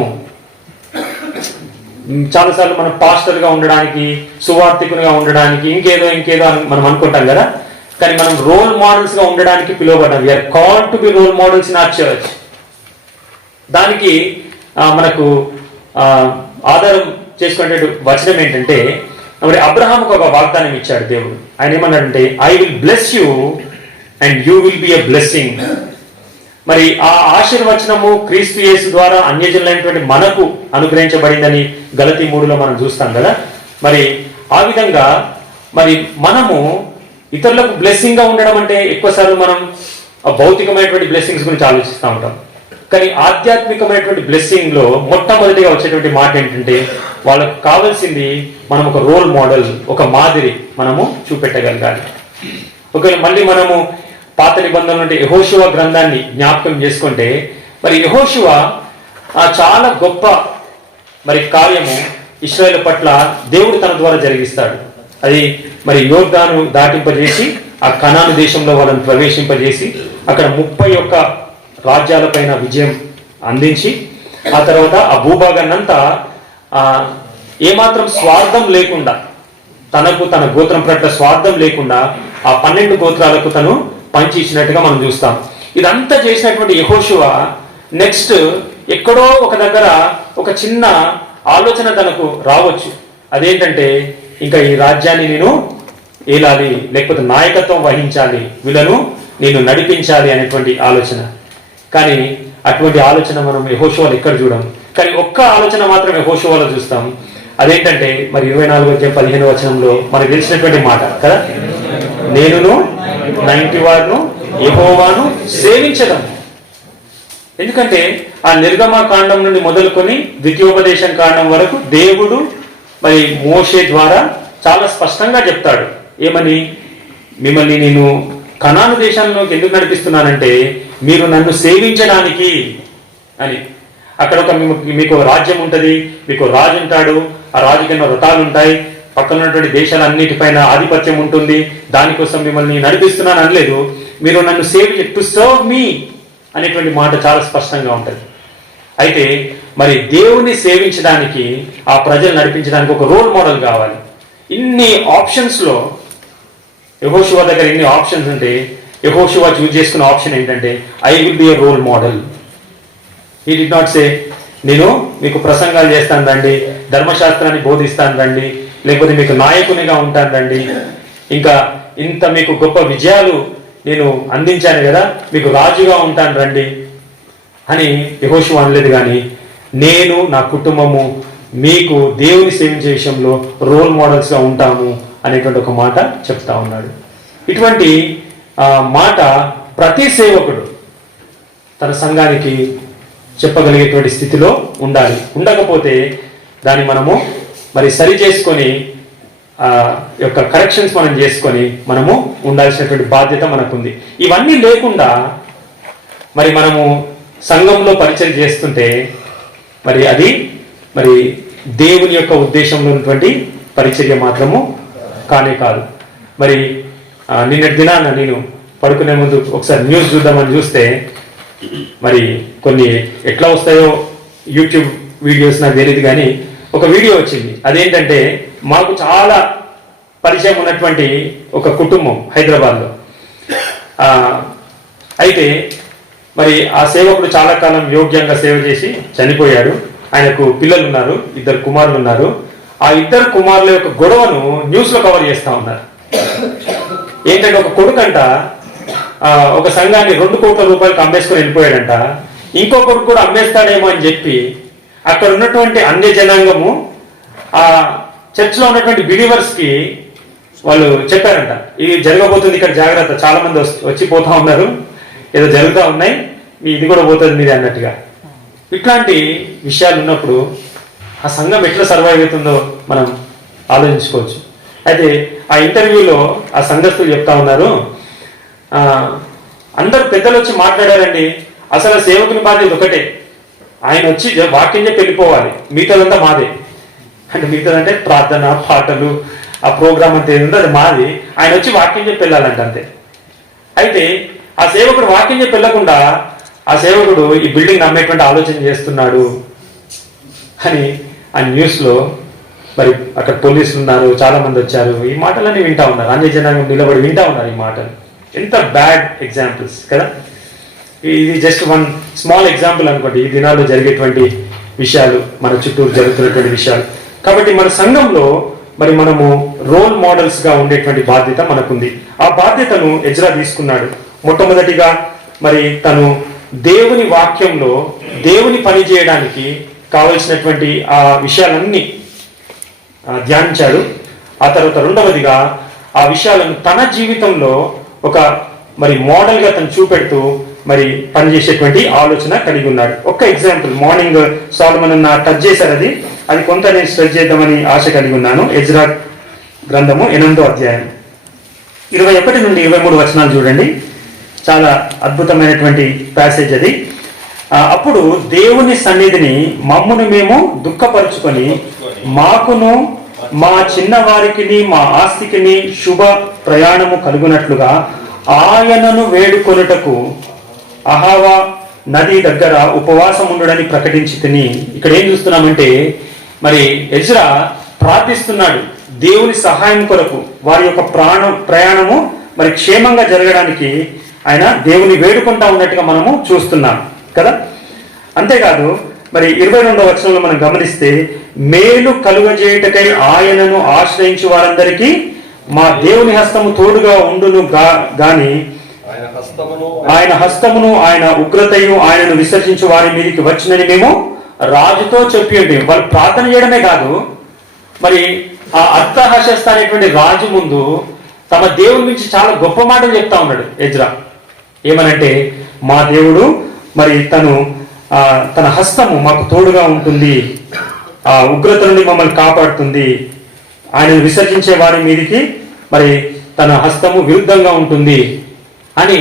చాలాసార్లు మనం పాస్టర్గా ఉండడానికి, సువార్థికునిగా ఉండడానికి, ఇంకేదో అని మనం అనుకుంటాం కదా. కానీ మనం రోల్ మోడల్స్గా ఉండడానికి పిలువబడ్డాం. We are called to be role models in our church. దానికి మనకు ఆధారం చేసుకునే వచనం ఏంటంటే, మరి అబ్రహాముకు ఒక వాగ్దానం ఇచ్చాడు దేవుడు. ఆయన ఏమన్నాడంటే, I will bless you and you will be a blessing. మరి ఆ ఆశీర్వచనము క్రీస్తు యేసు ద్వారా అన్యజనులైనటువంటి మనకు అనుగ్రహించబడిందని గలతీ 3లో మనం చూస్తాం కదా. మరి ఆ విధంగా మరి మనము ఇతరులకు బ్లెస్సింగ్ గా ఉండడం అంటే, ఎక్కువసార్లు మనం భౌతికమైనటువంటి బ్లెస్సింగ్స్ గురించి ఆలోచిస్తూ ఉంటాం. కానీ ఆధ్యాత్మికమైనటువంటి బ్లెస్సింగ్ లో మొట్టమొదటిగా వచ్చేటువంటి మాట ఏంటంటే, వాళ్ళకు కావాల్సింది మనం ఒక రోల్ మోడల్, ఒక మాదిరి మనము చూపెట్టగలగాలి. ఒకవేళ మళ్ళీ మనము పాత నిబంధనల నుండి యెహోషువ గ్రంథాన్ని జ్ఞాపకం చేసుకుంటే, మరి యెహోషువ చాలా గొప్ప మరి కార్యము ఇశ్రాయేలు పట్ల దేవుడు తన ద్వారా జరిగిస్తాడు. అది మరి యోర్దాను దాటింపజేసి ఆ కనాను దేశంలో వాళ్ళని ప్రవేశింపజేసి అక్కడ 31 రాజ్యాలపైన విజయం అందించి, ఆ తర్వాత ఆ భూభాగాన్నంతా ఏమాత్రం స్వార్థం లేకుండా, తనకు తన గోత్రం పట్ల స్వార్థం లేకుండా ఆ 12 గోత్రాలకు తను పంచి ఇచ్చినట్టుగా మనం చూస్తాం. ఇదంతా చేసినటువంటి యెహోషువ నెక్స్ట్ ఎక్కడో ఒక దగ్గర ఒక చిన్న ఆలోచన తనకు రావచ్చు. అదేంటంటే, ఇంకా ఈ రాజ్యాన్ని నేను ఏలాలి, లేకపోతే నాయకత్వం వహించాలి, వీళ్ళను నేను నడిపించాలి అనేటువంటి ఆలోచన. కానీ అటువంటి ఆలోచన మనం యెహోషువలో ఎక్కడ చూడం. కానీ ఒక్క ఆలోచన మాత్రం యెహోషువలో చూస్తాం. అదేంటంటే మరి 24:15 మనకు తెలిసినటువంటి మాట కదా, నేనును నా ఇంటి వారును యెహోవాను సేవించదను. ఎందుకంటే ఆ నిర్గమ కాండం నుండి మొదలుకొని ద్వితీయోపదేశం కాండం వరకు దేవుడు మరి మోషే ద్వారా చాలా స్పష్టంగా చెప్తాడు. ఏమని? మిమ్మల్ని నేను కనాను దేశంలోకి ఎందుకు నడిపిస్తున్నానంటే మీరు నన్ను సేవించడానికి అని. అక్కడ మీకు రాజ్యం ఉంటుంది, మీకు రాజు ఉంటాడు, ఆ రాజుకి ఎన్నో వ్రతాలు ఉంటాయి, పక్కన ఉన్నటువంటి దేశాలన్నిటిపైన ఆధిపత్యం ఉంటుంది, దానికోసం మిమ్మల్ని నడిపిస్తున్నాను అనలేదు. మీరు నన్ను టు సర్వ్ మీ అనేటువంటి మాట చాలా స్పష్టంగా ఉంటుంది. అయితే మరి దేవుని సేవించడానికి, ఆ ప్రజలు నడిపించడానికి ఒక రోల్ మోడల్ కావాలి. ఇన్ని ఆప్షన్స్లో యెహోషువ దగ్గర ఇన్ని ఆప్షన్స్ ఉంటే యెహోషువ చూజ్ చేసుకున్న ఆప్షన్ ఏంటంటే I will be a role model. He did not say నేను మీకు ప్రసంగాలు చేస్తాను రండి, ధర్మశాస్త్రాన్ని బోధిస్తాను రండి, లేకపోతే మీకు నాయకునిగా ఉంటాను రండి, ఇంకా ఇంత మీకు గొప్ప విజయాలు నేను అందించాను కదా, మీకు రాజుగా ఉంటాను రండి అని యెహోషువ అనలేదు. కానీ నేను నా కుటుంబము మీకు దేవుని సేవించే విషయంలో రోల్ మోడల్స్గా ఉంటాము అనేటువంటి ఒక మాట చెప్తా ఉన్నాడు. ఇటువంటి మాట ప్రతి సేవకుడు తన సంఘానికి చెప్పగలిగేటువంటి స్థితిలో ఉండాలి. ఉండకపోతే దాన్ని మనము మరి సరి చేసుకొని యొక్క కరెక్షన్స్ మనం చేసుకొని మనము ఉండాల్సినటువంటి బాధ్యత మనకుంది. ఇవన్నీ లేకుండా మరి మనము సంఘంలో పరిచయం చేస్తుంటే మరి అది మరి దేవుని యొక్క ఉద్దేశంలో ఉన్నటువంటి పరిచర్య మాత్రము కానే కాదు. మరి నిన్నటి దినాన నేను పడుకునే ముందు ఒకసారి న్యూస్ చూద్దామని చూస్తే మరి కొన్ని ఎట్లా వస్తాయో యూట్యూబ్ వీడియోస్ నాకు తెలియదు, కానీ ఒక వీడియో వచ్చింది. అదేంటంటే మాకు చాలా పరిచయం ఉన్నటువంటి ఒక కుటుంబం హైదరాబాద్లో. అయితే మరి ఆ సేవకుడు చాలా కాలం యోగ్యంగా సేవ చేసి చనిపోయాడు. ఆయనకు పిల్లలు ఉన్నారు, 2 కుమారులు ఉన్నారు. ఆ 2 కుమారుల యొక్క గొడవను న్యూస్లో కవర్ చేస్తూ ఉన్నారు. ఏంటంటే ఒక కొడుకంట ఒక సంఘాన్ని 2 కోట్ల రూపాయలకు అమ్మేసుకొని వెళ్ళిపోయాడంట. ఇంకో కొడుకు కూడా అమ్మేస్తాడేమో అని చెప్పి అక్కడ ఉన్నటువంటి అన్య జనాంగము ఆ చర్చ్లో ఉన్నటువంటి బిలీవర్స్కి వాళ్ళు చెప్పారంట, ఇది జరగబోతుంది, ఇక్కడ జాగ్రత్త, చాలా మంది వచ్చి పోతా ఉన్నారు, ఏదో జరుగుతూ ఉన్నాయి, ఇది కూడా పోతుంది మీది అన్నట్టుగా. ఇట్లాంటి విషయాలు ఉన్నప్పుడు ఆ సంఘం ఎట్లా సర్వైవ్ అవుతుందో మనం ఆలోచించుకోవచ్చు. అయితే ఆ ఇంటర్వ్యూలో ఆ సంఘస్థులు చెప్తా ఉన్నారు, అందరు పెద్దలు వచ్చి మాట్లాడారండి, అసలు సేవకుని బాధ్యత ఒకటే, ఆయన వచ్చి వాక్యం చెప్పి వెళ్ళిపోవాలి, మిగతాదంతా మాదే. అంటే మిగతాదంటే ప్రార్థన, పాటలు, ఆ ప్రోగ్రామ్ అంతా ఏది ఉందో అది మాది, ఆయన వచ్చి వాక్యం చెప్పి వెళ్ళాలంట అంతే. అయితే ఆ సేవకుడు వాక్యం చెప్పి వెళ్ళకుండా ఆ సేవకుడు ఈ బిల్డింగ్ నమ్మేటువంటి ఆలోచన చేస్తున్నాడు అని ఆ న్యూస్లో మరి అక్కడ పోలీసులు ఉన్నారు, చాలా మంది వచ్చారు, ఈ మాటలన్నీ వింటా ఉన్నారు, అన్ని జనాంగం నిలబడి వింటా ఉన్నారు ఈ మాటలు. ఎంత బ్యాడ్ ఎగ్జాంపుల్స్ కదా. ఇది జస్ట్ వన్ స్మాల్ ఎగ్జాంపుల్ అనుకోండి ఈ దినాల్లో జరిగేటువంటి విషయాలు, మన చుట్టూరు జరుగుతున్నటువంటి విషయాలు. కాబట్టి మన సంఘంలో మరి మనము రోల్ మోడల్స్గా ఉండేటువంటి బాధ్యత మనకుంది. ఆ బాధ్యతను ఎజ్రా తీసుకున్నాడు. మొట్టమొదటిగా మరి తను దేవుని వాక్యంలో దేవుని పని చేయడానికి కావలసినటువంటి ఆ విషయాలన్నీ ధ్యానించాడు. ఆ తర్వాత రెండవదిగా ఆ విషయాలను తన జీవితంలో ఒక మరి మోడల్గా తను చూపెడుతూ మరి పనిచేసేటువంటి ఆలోచన కలిగి ఉన్నాడు. ఒక్క ఎగ్జాంపుల్, మార్నింగ్ సాల్మన్ టచ్ చేశారు, అది కొంత నేను స్ట్రెచ్ చేద్దామని ఆశ కలిగి ఉన్నాను. ఎజ్రా గ్రంథము 8వ అధ్యాయం 21 నుండి 23 వచనాలు చూడండి. చాలా అద్భుతమైనటువంటి ప్యాసేజ్ అది. అప్పుడు దేవుని సన్నిధిని మమ్మును మేము దుఃఖపరుచుకొని మాకును మా చిన్నవారికి మా ఆస్తికిని శుభ ప్రయాణము కలుగునట్లుగా ఆయనను వేడుకొనుటకు అహావా నది దగ్గర ఉపవాసం ఉండడని ప్రకటించి తిని. ఇక్కడ ఏం చూస్తున్నామంటే మరి ఎజ్రా ప్రార్థిస్తున్నాడు దేవుని సహాయం కొరకు, వారి యొక్క ప్రయాణము మరి క్షేమంగా జరగడానికి ఆయన దేవుని వేడుకుంటా ఉన్నట్టుగా మనము చూస్తున్నాం కదా. అంతేకాదు మరి 22వ వచనంలో మనం గమనిస్తే మేలు కలుగజేయుటకై ఆయనను ఆశ్రయించు వారందరికీ మా దేవుని హస్తము తోడుగా ఉండును గాని ఆయన హస్తమును ఆయన ఉగ్రతయు ఆయనను విసర్జించు వారి మీదకి వచ్చినని మేము రాజుతో చెప్పి ఉంటే, వాళ్ళు ప్రార్థన చేయడమే కాదు, మరి ఆ అర్థహశస్త అనేటువంటి రాజు ముందు తమ దేవుని నుంచి చాలా గొప్ప మాటలు చెప్తా ఉన్నాడు ఎజ్రా. ఏమనంటే, మా దేవుడు మరి తన హస్తము మాకు తోడుగా ఉంటుంది, ఆ ఉగ్రత నుండి మమ్మల్ని కాపాడుతుంది, ఆయనను విసర్జించే వారి మీదకి మరి తన హస్తము విరుద్ధంగా ఉంటుంది అని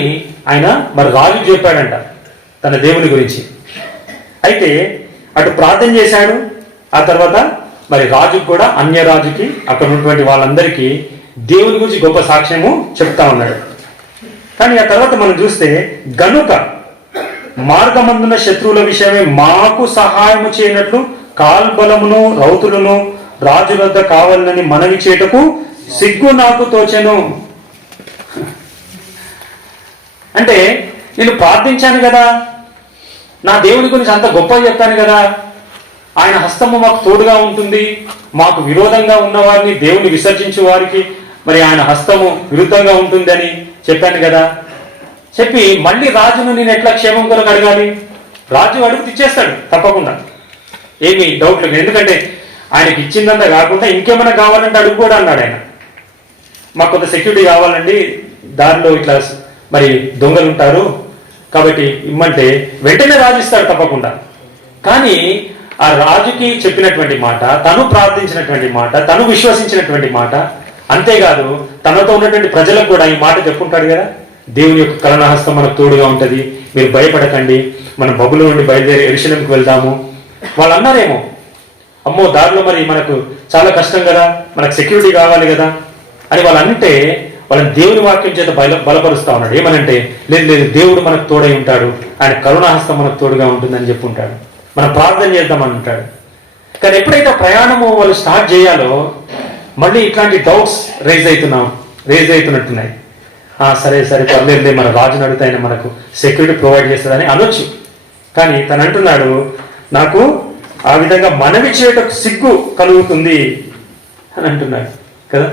ఆయన మరి రాజు చెప్పాడంట తన దేవుని గురించి. అయితే అటు ప్రార్థన చేశాడు, ఆ తర్వాత మరి రాజుకు కూడా, అన్య రాజుకి, అక్కడ ఉన్నటువంటి వాళ్ళందరికీ దేవుని గురించి గొప్ప సాక్ష్యము చెప్తా ఉన్నాడు. కానీ ఆ తర్వాత మనం చూస్తే, గనుక మార్గమందున శత్రువుల విషయమే మాకు సహాయము చేయనట్లు కాల్బలమును రౌతులను రాజు వద్ద కావాలని మనవి చేటకు సిగ్గు నాకు తోచెను. అంటే నేను ప్రార్థించాను కదా, నా దేవుని గురించి అంత గొప్పగా చెప్పాను కదా, ఆయన హస్తము మాకు తోడుగా ఉంటుంది, మాకు విరోధంగా ఉన్న వారిని, దేవుని విసర్జించే వారికి మరి ఆయన హస్తము విరుద్ధంగా ఉంటుంది అని చెప్పాను కదా. చెప్పి మళ్ళీ రాజును నేను ఎట్లా క్షేమం కొరకు అడగాలి? రాజు అడుగు ఇచ్చేస్తాడు తప్పకుండా, ఏమి డౌట్ లేదు. ఎందుకంటే ఆయనకి ఇచ్చిందంతా కాకుండా ఇంకేమైనా కావాలంటే అడుగు కూడా అన్నాడు ఆయన. మాకు కొంత సెక్యూరిటీ కావాలండి, దారిలో ఇట్లా మరి దొంగలు ఉంటారు కాబట్టి ఇమ్మంటే వెంటనే రాజు ఇస్తాడు తప్పకుండా. కానీ ఆ రాజుకి చెప్పినటువంటి మాట, తను ప్రార్థించినటువంటి మాట, తను విశ్వసించినటువంటి మాట, అంతేకాదు తనతో ఉన్నటువంటి ప్రజలకు కూడా ఈ మాట చెప్పుకుంటాడు కదా, దేవుని యొక్క కరుణాహస్తం మనకు తోడుగా ఉంటుంది, మీరు భయపడకండి, మనం బబులో నుండి బయలుదేరి యెరూషలేముకు వెళ్దాము. వాళ్ళు అన్నారేమో, అమ్మో దారిలో మరి మనకు చాలా కష్టం కదా, మనకు సెక్యూరిటీ కావాలి కదా అని వాళ్ళు అంటే, వాళ్ళని దేవుని వాక్యం చేత బలపరుస్తా ఉన్నాడు. ఏమనంటే, లేదు లేదు, దేవుడు మనకు తోడై ఉంటాడు, ఆయన కరుణాహస్తం మనకు తోడుగా ఉంటుందని చెప్పి ఉంటాడు, మనం ప్రార్థన చేద్దామని ఉంటాడు. కానీ ఎప్పుడైతే ప్రయాణము వాళ్ళు స్టార్ట్ చేయాలో మళ్ళీ ఇట్లాంటి డౌట్స్ రేజ్ అవుతున్నట్టున్నాయి. సరే సరే పర్లేదు, మన రాజుని అడిగితే ఆయన మనకు సెక్యూరిటీ ప్రొవైడ్ చేస్తాడని అనొచ్చు. కానీ తను అంటున్నాడు, నాకు ఆ విధంగా మనవి చేయటకు సిగ్గు కలుగుతుంది అని అంటున్నాడు కదా.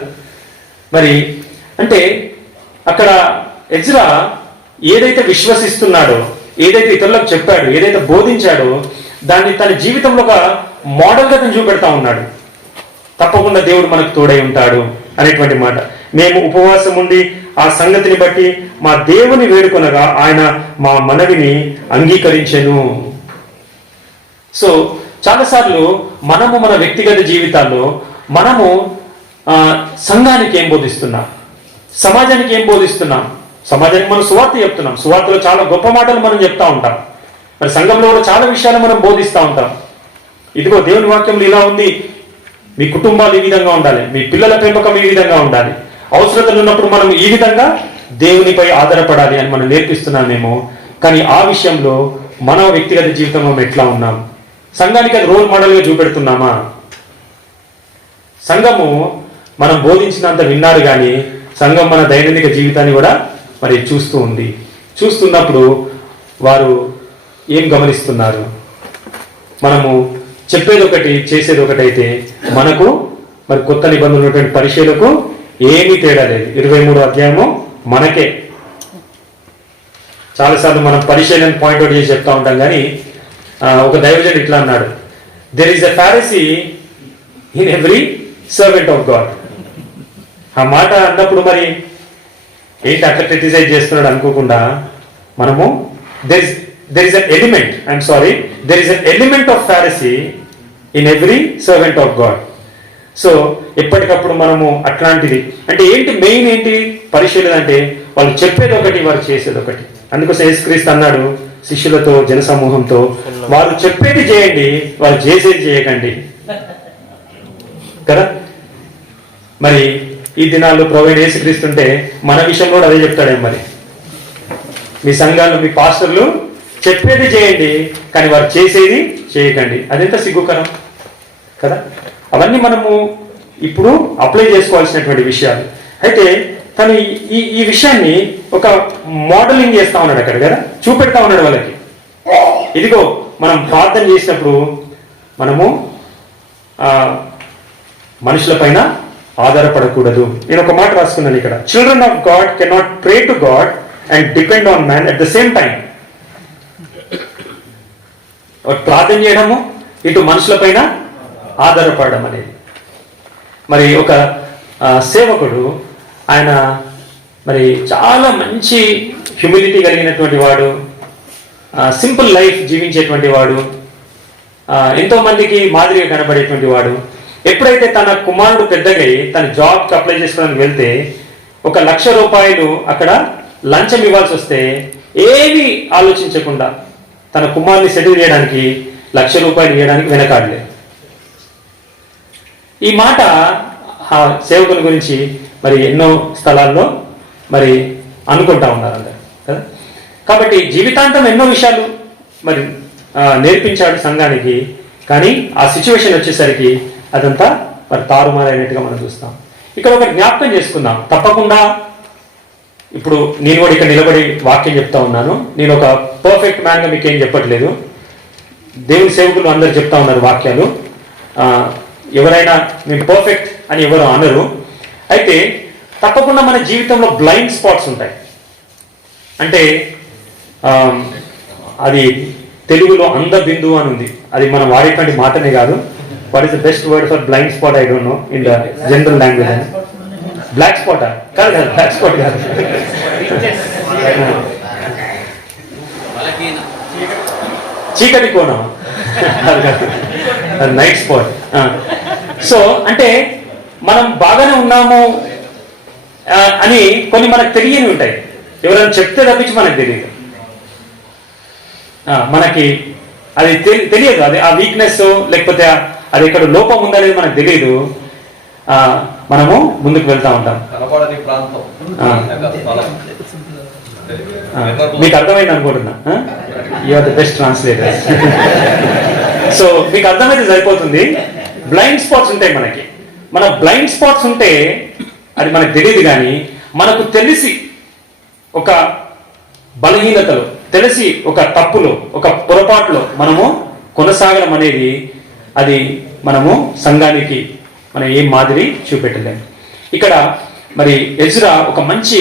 మరి అంటే అక్కడ ఎజ్రా ఏదైతే విశ్వసిస్తున్నాడో, ఏదైతే ఇతరులకు చెప్పాడో, ఏదైతే బోధించాడో, దాన్ని తన జీవితంలో ఒక మోడల్గా తను చూపెడతా ఉన్నాడు. తప్పకుండా దేవుడు మనకు తోడై ఉంటాడు అనేటువంటి మాట. మేము ఉపవాసం ఉండి ఆ సంగతిని బట్టి మా దేవుని వేడుకొనగా ఆయన మా మనవిని అంగీకరించెను. సో చాలాసార్లు మనము మన వ్యక్తిగత జీవితాల్లో మనము సంఘానికి ఏం బోధిస్తున్నాం, సమాజానికి ఏం బోధిస్తున్నాం? సమాజానికి మనం సువార్త చెప్తున్నాం, సువార్తలో చాలా గొప్ప మాటలు మనం చెప్తా ఉంటాం. మరి సంఘంలో కూడా చాలా విషయాలు మనం బోధిస్తూ ఉంటాం. ఇదిగో దేవుని వాక్యంలో ఇలా ఉంది, మీ కుటుంబాలు ఈ విధంగా ఉండాలి, మీ పిల్లల పెంపకం ఈ విధంగా ఉండాలి, అవసరతలు ఉన్నప్పుడు మనం ఈ విధంగా దేవునిపై ఆధారపడాలి అని మనం నేర్పిస్తున్నామేమో. కానీ ఆ విషయంలో మన వ్యక్తిగత జీవితంలో మనం ఎట్లా ఉన్నాం? సంఘానికి అది రోల్ మోడల్గా చూపెడుతున్నామా? సంఘము మనం బోధించినంత విన్నారు, కానీ సంఘం మన దైనందిక జీవితాన్ని కూడా మరి చూస్తున్నప్పుడు వారు ఏం గమనిస్తున్నారు? మనము చెప్పేది ఒకటి, చేసేది ఒకటి అయితే మనకు మరి కొత్త నిబంధనలు ఉన్నటువంటి పరిచయలకు ఏమీ తేడా లేదు. 23వ అధ్యాయము మనకే. చాలాసార్లు మనం పరిచయలను పాయింట్అవుట్ చేసి చెప్తా ఉంటాం, కానీ ఒక దైవజనుడు ఇట్లా అన్నాడు, there is a Pharisee in every servant of God. ఆ మాట అన్నప్పుడు మరి ఏంటి అట్లా క్రిటిసైజ్ చేస్తున్నాడు అనుకోకుండా, మనము there is an element of Pharisee in every servant of God. So ఎప్పటికప్పుడు మనము అట్లాంటిది అంటే ఏంటి, మెయిన్ ఏంటి పరిశీలన అంటే, వాళ్ళు చెప్పేది ఒకటి, వారు చేసేది ఒకటి. అందుకోసం యేసుక్రీస్తు అన్నాడు శిష్యులతో, జనసమూహంతో, వారు చెప్పేది చేయండి, వారు చేసేది చేయకండి కదా. మరి ఈ దినాల్లో ప్రొవైడ్ యేసుక్రీస్తుంటే మన విషయంలో కూడా అదే చెప్తాడేమో. మరి మీ సంఘాలు, మీ పాస్టర్లు చెప్పేది చేయండి, కానీ వారు చేసేది చేయకండి. అదెంత సిగ్గుకరం కదా. అవన్నీ మనము ఇప్పుడు అప్లై చేసుకోవాల్సినటువంటి విషయాలు. అయితే తను ఈ విషయాన్ని ఒక మోడలింగ్ చేస్తా ఉన్నాడు అక్కడ కదా, చూపెడతా ఉన్నాడు వాళ్ళకి. ఇదిగో మనం ప్రార్థన చేసినప్పుడు మనము మనుషుల పైన ఆధారపడకూడదు. నేను ఒక మాట రాసుకున్నాను ఇక్కడ, children of God cannot pray to God and depend on man at the same time. ప్రార్థన చేయడము, ఇటు మనుషులపైన ఆధారపడడం అనేది. మరి ఒక సేవకుడు, ఆయన మరి చాలా మంచి హ్యూమిలిటీ కలిగినటువంటి వాడు, సింపుల్ లైఫ్ జీవించేటువంటి వాడు, ఎంతో మందికి మాదిరిగా కనబడేటువంటి వాడు. ఎప్పుడైతే తన కుమారుడు పెద్దగై తన జాబ్కి అప్లై చేసుకోవడానికి వెళ్తే 1,00,000 రూపాయలు అక్కడ లంచం ఇవ్వాల్సి వస్తే ఏమీ ఆలోచించకుండా తన కుమారుని సెటిల్ చేయడానికి 1,00,000 రూపాయలు ఇవ్వడానికి వెనకాడలేదు. ఈ మాట ఆ సేవకుల గురించి మరి ఎన్నో స్థలాల్లో మరి అనుకుంటా ఉన్నారు అందరు కదా. కాబట్టి జీవితాంతం ఎన్నో విషయాలు మరి నేర్పించాడు సంఘానికి. కానీ ఆ సిచ్యువేషన్ వచ్చేసరికి అదంతా మరి తారుమారైనట్టుగా మనం చూస్తాం. ఇక్కడ ఒక జ్ఞాపకం చేసుకుందాం. తప్పకుండా ఇప్పుడు నేను కూడా ఇక్కడ నిలబడి వాక్యం చెప్తా ఉన్నాను. నేను ఒక పర్ఫెక్ట్ మ్యాన్గా మీకు ఏం చెప్పట్లేదు. దేవుని సేవకులు అందరు చెప్తా ఉన్నారు వాక్యాలు. ఎవరైనా మేము పర్ఫెక్ట్ అని ఎవరు అనరు. అయితే తప్పకుండా మన జీవితంలో బ్లైండ్ స్పాట్స్ ఉంటాయి. అంటే అది తెలుగులో అందబిందు అని ఉంది. అది మనం వాడేటువంటి మాటనే కాదు. What is the best word for blind spot? I don't know in the general language. Black స్పాటా? కాదు కాదు, బ్లాక్ స్పాట్ కాదు, చీకటి కోణం, నైట్ స్పాట్. సో అంటే మనం బాగానే ఉన్నాము అని కొన్ని మనకు తెలియని ఉంటాయి. ఎవరైనా చెప్తే తప్పించి మనకు తెలియదు. మనకి అది తెలియదు. అది ఆ వీక్నెస్ లేకపోతే అది ఇక్కడ లోపం ఉందనేది మనకు తెలియదు. మనము ముందుకు వెళ్తా ఉంటాం. మీకు అర్థమైంది అనుకుంటున్నా. You are the best translator. So మీకు అర్థమైతే సరిపోతుంది. బ్లైండ్ స్పాట్స్ ఉంటాయి మనకి. మన బ్లైండ్ స్పాట్స్ ఉంటే అది మనకు తెలియదు. కానీ మనకు తెలిసి ఒక బలహీనతలో, తెలిసి ఒక తప్పులో, ఒక పొరపాటులో మనము కొనసాగడం అనేది అది మనము సంఘానికి మనం ఏం మాదిరి చూపెట్టలేము. ఇక్కడ మరి ఎజ్రా ఒక మంచి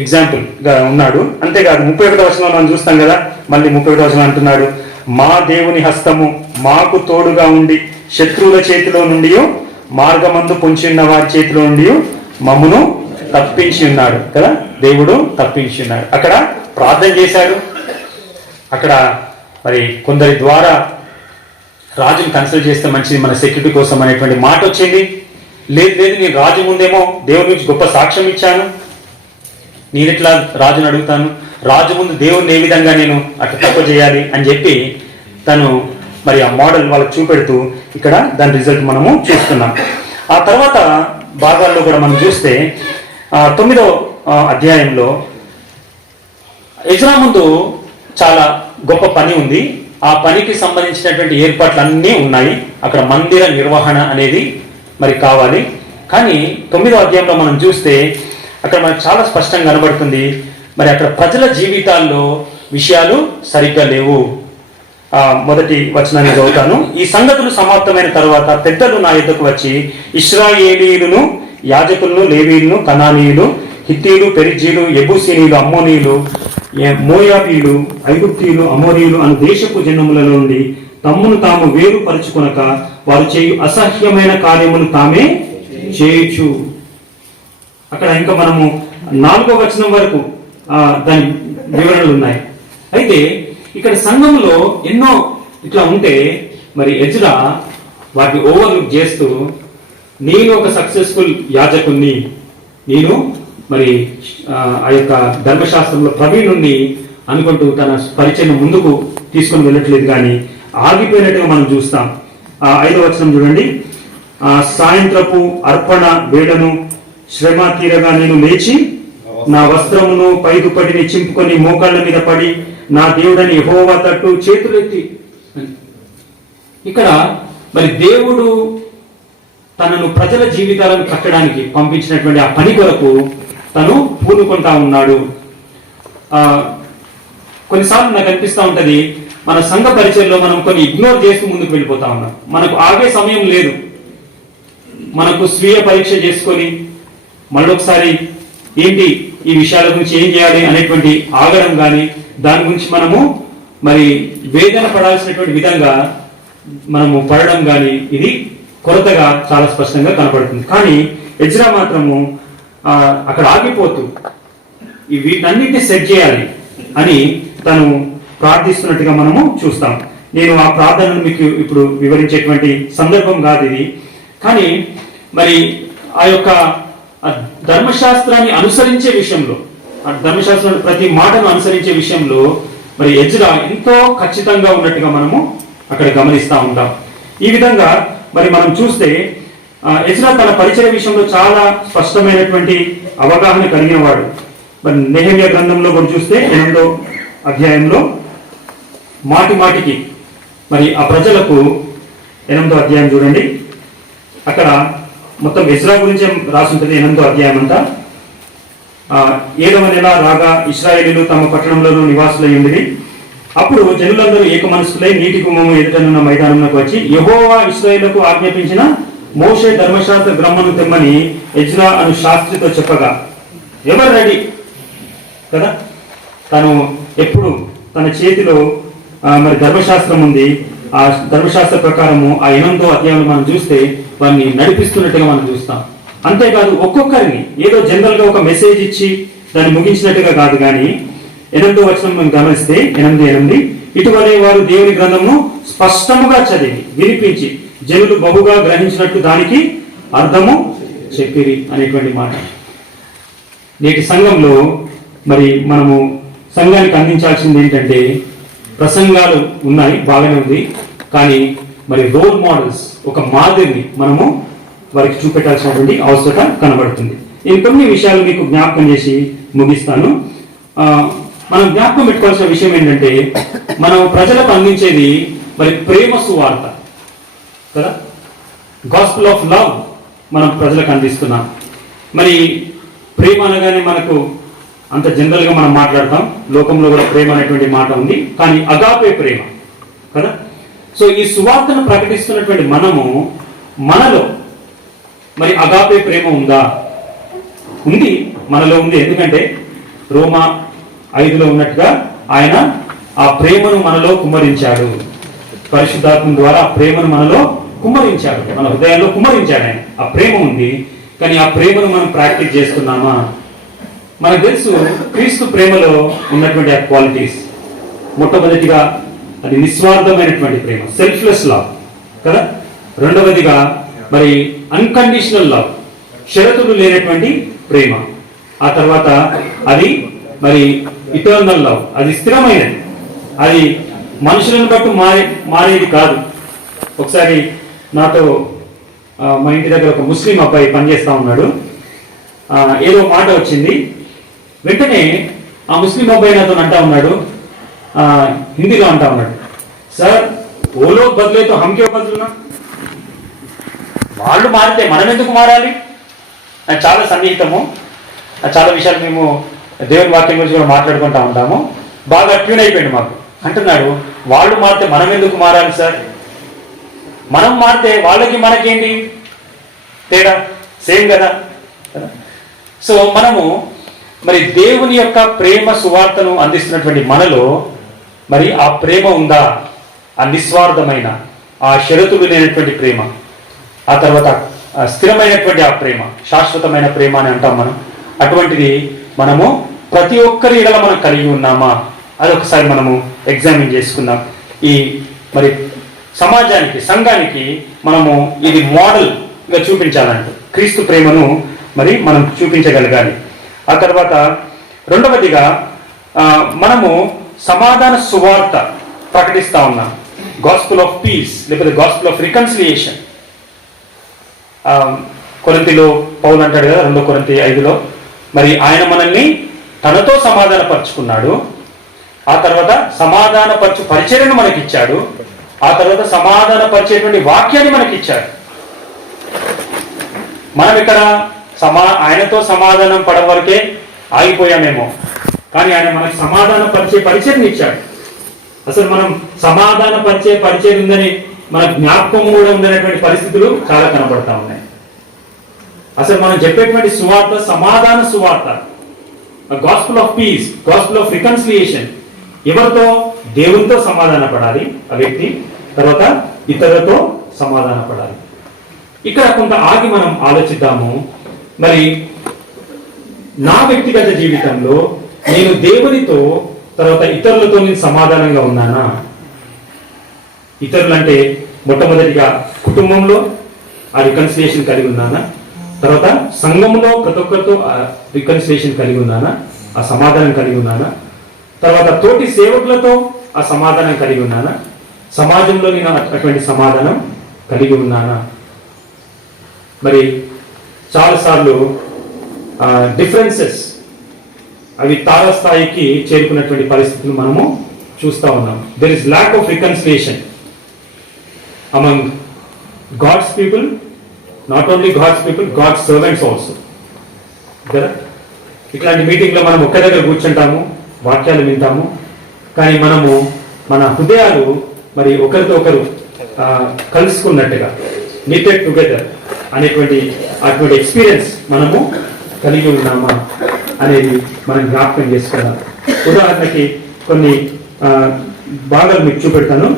ఎగ్జాంపుల్గా ఉన్నాడు. అంతేకాదు 31వ వచనంలో మనం చూస్తాం కదా. మళ్ళీ 31వ వచనం అంటున్నాడు, మా దేవుని హస్తము మాకు తోడుగా ఉండి శత్రువుల చేతిలో నుండి, మార్గమందు పొంచి ఉన్న వారి చేతిలో నుండి మమ్మును తప్పించి ఉన్నాడు కదా. దేవుడు తప్పించి ఉన్నాడు. అక్కడ ప్రార్థన చేశాడు. అక్కడ మరి కొందరి ద్వారా రాజుని కన్సల్ట్ చేస్తే మంచిది మన సెక్యూరిటీ కోసం అనేటువంటి మాట వచ్చింది. లేదు నేను రాజు ముందేమో దేవుని నుంచి గొప్ప సాక్ష్యం ఇచ్చాను, నేను ఎట్లా రాజుని అడుగుతాను, రాజు ముందు దేవుడిని ఏ విధంగా నేను అట్లా తక్కువ చేయాలి అని చెప్పి తను మరి ఆ మోడల్ వాళ్ళకి చూపెడుతూ ఇక్కడ దాని రిజల్ట్ మనము చూస్తున్నాం. ఆ తర్వాత భాగాల్లో కూడా మనం చూస్తే 9వ అధ్యాయంలో ఎజ్రా ముందు చాలా గొప్ప పని ఉంది. ఆ పనికి సంబంధించినటువంటి ఏర్పాట్లు అన్నీ ఉన్నాయి. అక్కడ మందిర నిర్వహణ అనేది మరి కావాలి. కానీ 9వ అధ్యాయంలో మనం చూస్తే అక్కడ మనకు చాలా స్పష్టంగా కనబడుతుంది. మరి అక్కడ ప్రజల జీవితాల్లో విషయాలు సరిగ్గా లేవు. మొదటి వచనాన్ని చదువుతాను. ఈ సంగతులు సమాప్తమైన తర్వాత పెద్దలు నా యుద్ధకు వచ్చి ఇశ్రాయేలీయులను, యాజకులను, లేవీయులను, కనానీయులు, హిత్తీయులు, పెరిజీలు, యెబూసీయులు, అమ్మోనీయులు, మోయాబీయులు, ఐగుప్తీయులు, అమోరీయులు అను దేశపు జనములలో నుండి తమ్మును తాము వేరు పరుచుకొనక వారు చేయు అసహ్యమైన కార్యములు తామే చేయొచ్చు. అక్కడ ఇంకా మనము 4వ వచనం వరకు దాని వివరణలు ఉన్నాయి. అయితే ఇక్కడ సంఘంలో ఎన్నో ఇట్లా ఉంటే మరి ఎజ్రా వాటిని ఓవర్లుక్ చేస్తూ, నేను ఒక సక్సెస్ఫుల్ యాజకుణ్ణి, నేను మరి ఆ యొక్క ధర్మశాస్త్రంలో ప్రవీణుణ్ణి అనుకుంటూ తన పరిచయం ముందుకు తీసుకొని వెళ్ళట్లేదు. కానీ ఆగిపోయినట్టుగా మనం చూస్తాం. 5వ వచనం చూడండి. సాయంత్రపు అర్పణ వేళను శ్రమ తీరగా నేను లేచి నా వస్త్రమును పై దుప్పటిని చింపుకొని మోకాళ్ళ మీద పడి నా దేవుడని యెహోవా తట్టు చేతులెత్తి. ఇక్కడ మరి దేవుడు తనను ప్రజల జీవితాలను కట్టడానికి పంపించినటువంటి ఆ పని కొరకు తను పూనుకుంటా ఉన్నాడు. కొన్నిసార్లు నాకు అనిపిస్తూ ఉంటది, మన సంఘ పరిచయంలో మనం కొన్ని ఇగ్నోర్ చేస్తూ ముందుకు వెళ్ళిపోతా ఉన్నాం. మనకు ఆగే సమయం లేదు. మనకు స్వీయ పరీక్ష చేసుకొని మళ్ళొకసారి ఏంటి ఈ విషయాల గురించి ఏం చేయాలి అనేటువంటి ఆగడం కానీ దాని గురించి మనము మరి వేదన పడాల్సినటువంటి విధంగా మనము పడడం కానీ ఇది కొరతగా చాలా స్పష్టంగా కనపడుతుంది. కానీ ఎజ్రా మాత్రము అక్కడ ఆగిపోతూ వీటన్నిటిని సెట్ చేయాలి అని తను ప్రార్థిస్తున్నట్టుగా మనము చూస్తాం. నేను ఆ ప్రార్థనను మీకు ఇప్పుడు వివరించేటువంటి సందర్భం కాదు ఇది. కానీ మరి ఆ యొక్క ధర్మశాస్త్రాన్ని అనుసరించే విషయంలో, ఆ ధర్మశాస్త్రాన్ని ప్రతి మాటను అనుసరించే విషయంలో మరి ఎజ్రా ఎంతో ఖచ్చితంగా ఉన్నట్టుగా మనము అక్కడ గమనిస్తూ ఉంటాం. ఈ విధంగా మరి మనం చూస్తే ఎజ్రా తన పరిచయ విషయంలో చాలా స్పష్టమైనటువంటి అవగాహన కలిగిన వాడు. మరి నెహెమ్యా గ్రంథంలో కూడా చూస్తే 8వ అధ్యాయంలో మాటి మాటికి మరి ఆ ప్రజలకు 8వ అధ్యాయం చూడండి, అక్కడ మొత్తం ఎజ్రా గురించి రాసి ఉంటుంది. 8వ అధ్యాయం అంతా 7వ నెల రాగా ఇశ్రాయేలీలు తమ పట్టణంలోనూ నివాసులయ్యుండిరి. అప్పుడు జనులందరూ ఏక మనస్కులై నీటి గుమ్మము ఎదుటనున్న మైదానంలోకి వచ్చి యెహోవా ఇశ్రాయేలుకు ఆజ్ఞాపించిన మోషే ధర్మశాస్త్ర గ్రంథమును తెమ్మని ఎజ్రా అను శాస్త్రితో చెప్పగా, ఎవరు రెడీ కదా? తను ఎప్పుడు తన చేతిలో మరి ధర్మశాస్త్రం ఉంది. ఆ ధర్మశాస్త్ర ప్రకారము ఆ 8వ అధ్యాయంలో మనం చూస్తే వారిని నడిపిస్తున్నట్టుగా మనం చూస్తాం. అంతేకాదు ఒక్కొక్కరిని ఏదో జనరల్ గా ఒక మెసేజ్ ఇచ్చి దాన్ని ముగించినట్టుగా కాదు. కానీ 8వ వచనం మనం గమనిస్తే 8:8 ఇటువలే వారు దేవుని గ్రంథమును స్పష్టముగా చదివి వినిపించి జనులు బహుగా గ్రహించినట్టు దానికి అర్థము చెప్పిరి అనేటువంటి మాట. నేటి సంఘంలో మరి మనము సంఘానికి అందించాల్సింది ఏంటంటే, ప్రసంగాలు ఉన్నాయి, బాగానే ఉంది, కానీ మరి రోల్ మోడల్స్, ఒక మాదిరిని మనము వారికి చూపెట్టాల్సినటువంటి అవసరత కనబడుతుంది. నేను కొన్ని విషయాలు మీకు జ్ఞాపకం చేసి ముగిస్తాను. మనం జ్ఞాపకం పెట్టుకోవాల్సిన విషయం ఏంటంటే, మనం ప్రజలకు అందించేది మరి ప్రేమ సువార్త కదా, గాస్పెల్ ఆఫ్ లవ్ మనం ప్రజలకు అందిస్తున్నాం. మరి ప్రేమ అనగానే మనకు అంత జనరల్గా మనం మాట్లాడతాం. లోకంలో కూడా ప్రేమ అనేటువంటి మాట ఉంది, కానీ అగాపే ప్రేమ కదా. సో ఈ సువార్తను ప్రకటిస్తున్నటువంటి మనలో మరి అగాపే ప్రేమ ఉందా? ఉంది, మనలో ఉంది. ఎందుకంటే రోమా 5లో ఉన్నట్టుగా ఆయన ఆ ప్రేమను మనలో కుమ్మరించాడు. పరిశుద్ధాత్మ ద్వారా ఆ ప్రేమను మనలో కుమ్మరించాడు, మన హృదయాల్లో కుమ్మరించాడు ఆయన. ఆ ప్రేమ ఉంది, కానీ ఆ ప్రేమను మనం ప్రాక్టీస్ చేస్తున్నామా? మనకు తెలుసు క్రీస్తు ప్రేమలో ఉన్నటువంటి ఆ క్వాలిటీస్. మొట్టమొదటిగా అది నిస్వార్థమైనటువంటి ప్రేమ, సెల్ఫ్లెస్ లవ్ కదా. రెండవదిగా మరి అన్కండిషనల్ లవ్, షరతులు లేనటువంటి ప్రేమ. ఆ తర్వాత అది మరి ఇటర్నల్ లవ్, అది స్థిరమైనది, అది మనుషులను బట్టి మారేది కాదు. ఒకసారి నాతో మా ఇంటి దగ్గర ఒక ముస్లిం అబ్బాయి పనిచేస్తా ఉన్నాడు. ఏదో మాట వచ్చింది, వెంటనే ఆ ముస్లిం అబ్బాయి నాతో అంటా ఉన్నాడు, హిందీలో అంటా ఉన్నాడు, సార్ ఓలో బదులైతే హమ్కే బదులునా, వాళ్ళు మారితే మనం ఎందుకు మారాలి? నాకు చాలా సన్నిహితము, చాలా విషయాలు మేము దేవుని వాక్యం గురించి కూడా మాట్లాడుకుంటా ఉంటాము. బాగా ట్యూన్ అయిపోయింది మాకు. అంటున్నాడు, వాళ్ళు మారితే మనం ఎందుకు మారాలి సార్? మనం మారితే వాళ్ళకి మనకేంటి తేడా? సేమ్ కదా. సో మనము మరి దేవుని యొక్క ప్రేమ సువార్తను అందిస్తున్నటువంటి మనలో మరి ఆ ప్రేమ ఉందా? ఆ నిస్వార్థమైన, ఆ షరతులు లేనటువంటి ప్రేమ, ఆ తర్వాత స్థిరమైనటువంటి ఆ ప్రేమ, శాశ్వతమైన ప్రేమ అని అంటాం మనం. అటువంటిది మనము ప్రతి ఒక్కరి ఎడల మనం కలిగి ఉన్నామా? అది ఒకసారి మనము ఎగ్జామిన్ చేసుకుందాం. ఈ మరి సమాజానికి, సంఘానికి మనము ఇది మోడల్గా చూపించాలంటే క్రీస్తు ప్రేమను మరి మనం చూపించగలగాలి. ఆ తర్వాత రెండవదిగా మనము సమాధాన సువార్త ప్రకటిస్తా ఉన్నాం, గాస్పెల్ ఆఫ్ పీస్ లేకపోతే గాస్పెల్ ఆఫ్ రికన్సిలియేషన్. కొరింథీలో పౌలు అంటాడు కదా 2 కొరింథీ 5లో, మరి ఆయన మనల్ని తనతో సమాధానపరుచుకున్నాడు, ఆ తర్వాత సమాధానపరచు పరిచర్యను మనకిచ్చాడు, ఆ తర్వాత సమాధానపరిచేటువంటి వాక్యాన్ని మనకిచ్చాడు. మనం ఇక్కడ ఆయనతో సమాధానం పడడం వరకే ఆగిపోయామేమో, కానీ ఆయన మనకి సమాధానం పరిచే పరిచయం ఇచ్చాడు. అసలు మనం సమాధాన పరిచే పరిచయం ఉందని మన జ్ఞాపకం కూడా ఉందనేటువంటి పరిస్థితులు చాలా కనబడతా ఉన్నాయి. అసలు మనం చెప్పేటువంటి సువార్త సమాధాన సువార్త, gospel of piece, gospel of reconciliation. ఎవరితో? దేవునితో సమాధాన పడాలి ఆ వ్యక్తి, తర్వాత ఇతరులతో సమాధాన పడాలి. ఇక్కడ కొంత ఆగి మనం ఆలోచిద్దాము. మరి నా వ్యక్తిగత జీవితంలో నేను దేవునితో తర్వాత ఇతరులతో నేను సమాధానంగా ఉన్నానా? ఇతరులంటే మొట్టమొదటిగా కుటుంబంలో ఆ రికన్సిలియేషన్ కలిగి ఉన్నానా? తర్వాత సంఘంలో ప్రతి ఒక్కరితో రికన్సిలియేషన్ కలిగి ఉన్నానా? ఆ సమాధానం కలిగి ఉన్నానా? తర్వాత తోటి సేవకులతో ఆ సమాధానం కలిగి ఉన్నానా? సమాజంలో నేను అటువంటి సమాధానం కలిగి ఉన్నానా? మరి చాలాసార్లు డిఫరెన్సెస్ అవి తారస్థాయికి చేరుకున్నటువంటి పరిస్థితులు మనము చూస్తూ ఉన్నాం. There is lack of reconciliation among God's people, not only God's people, God's servants also. కదా, ఇట్లాంటి మీటింగ్లో మనం ఒక్క దగ్గర కూర్చుంటాము, వాక్యాలు వింటాము, కానీ మనము మన హృదయాలు మరి ఒకరితో ఒకరు కలుసుకున్నట్టుగా, మీటెడ్ టుగెదర్ అనేటువంటి అటువంటి ఎక్స్పీరియన్స్ మనము కలిగి ఉన్నామా అనేది మనం జ్ఞాపకం చేసుకున్నాం. ఉదాహరణకి కొన్ని భాగాలు మీకు చూపెడతాను.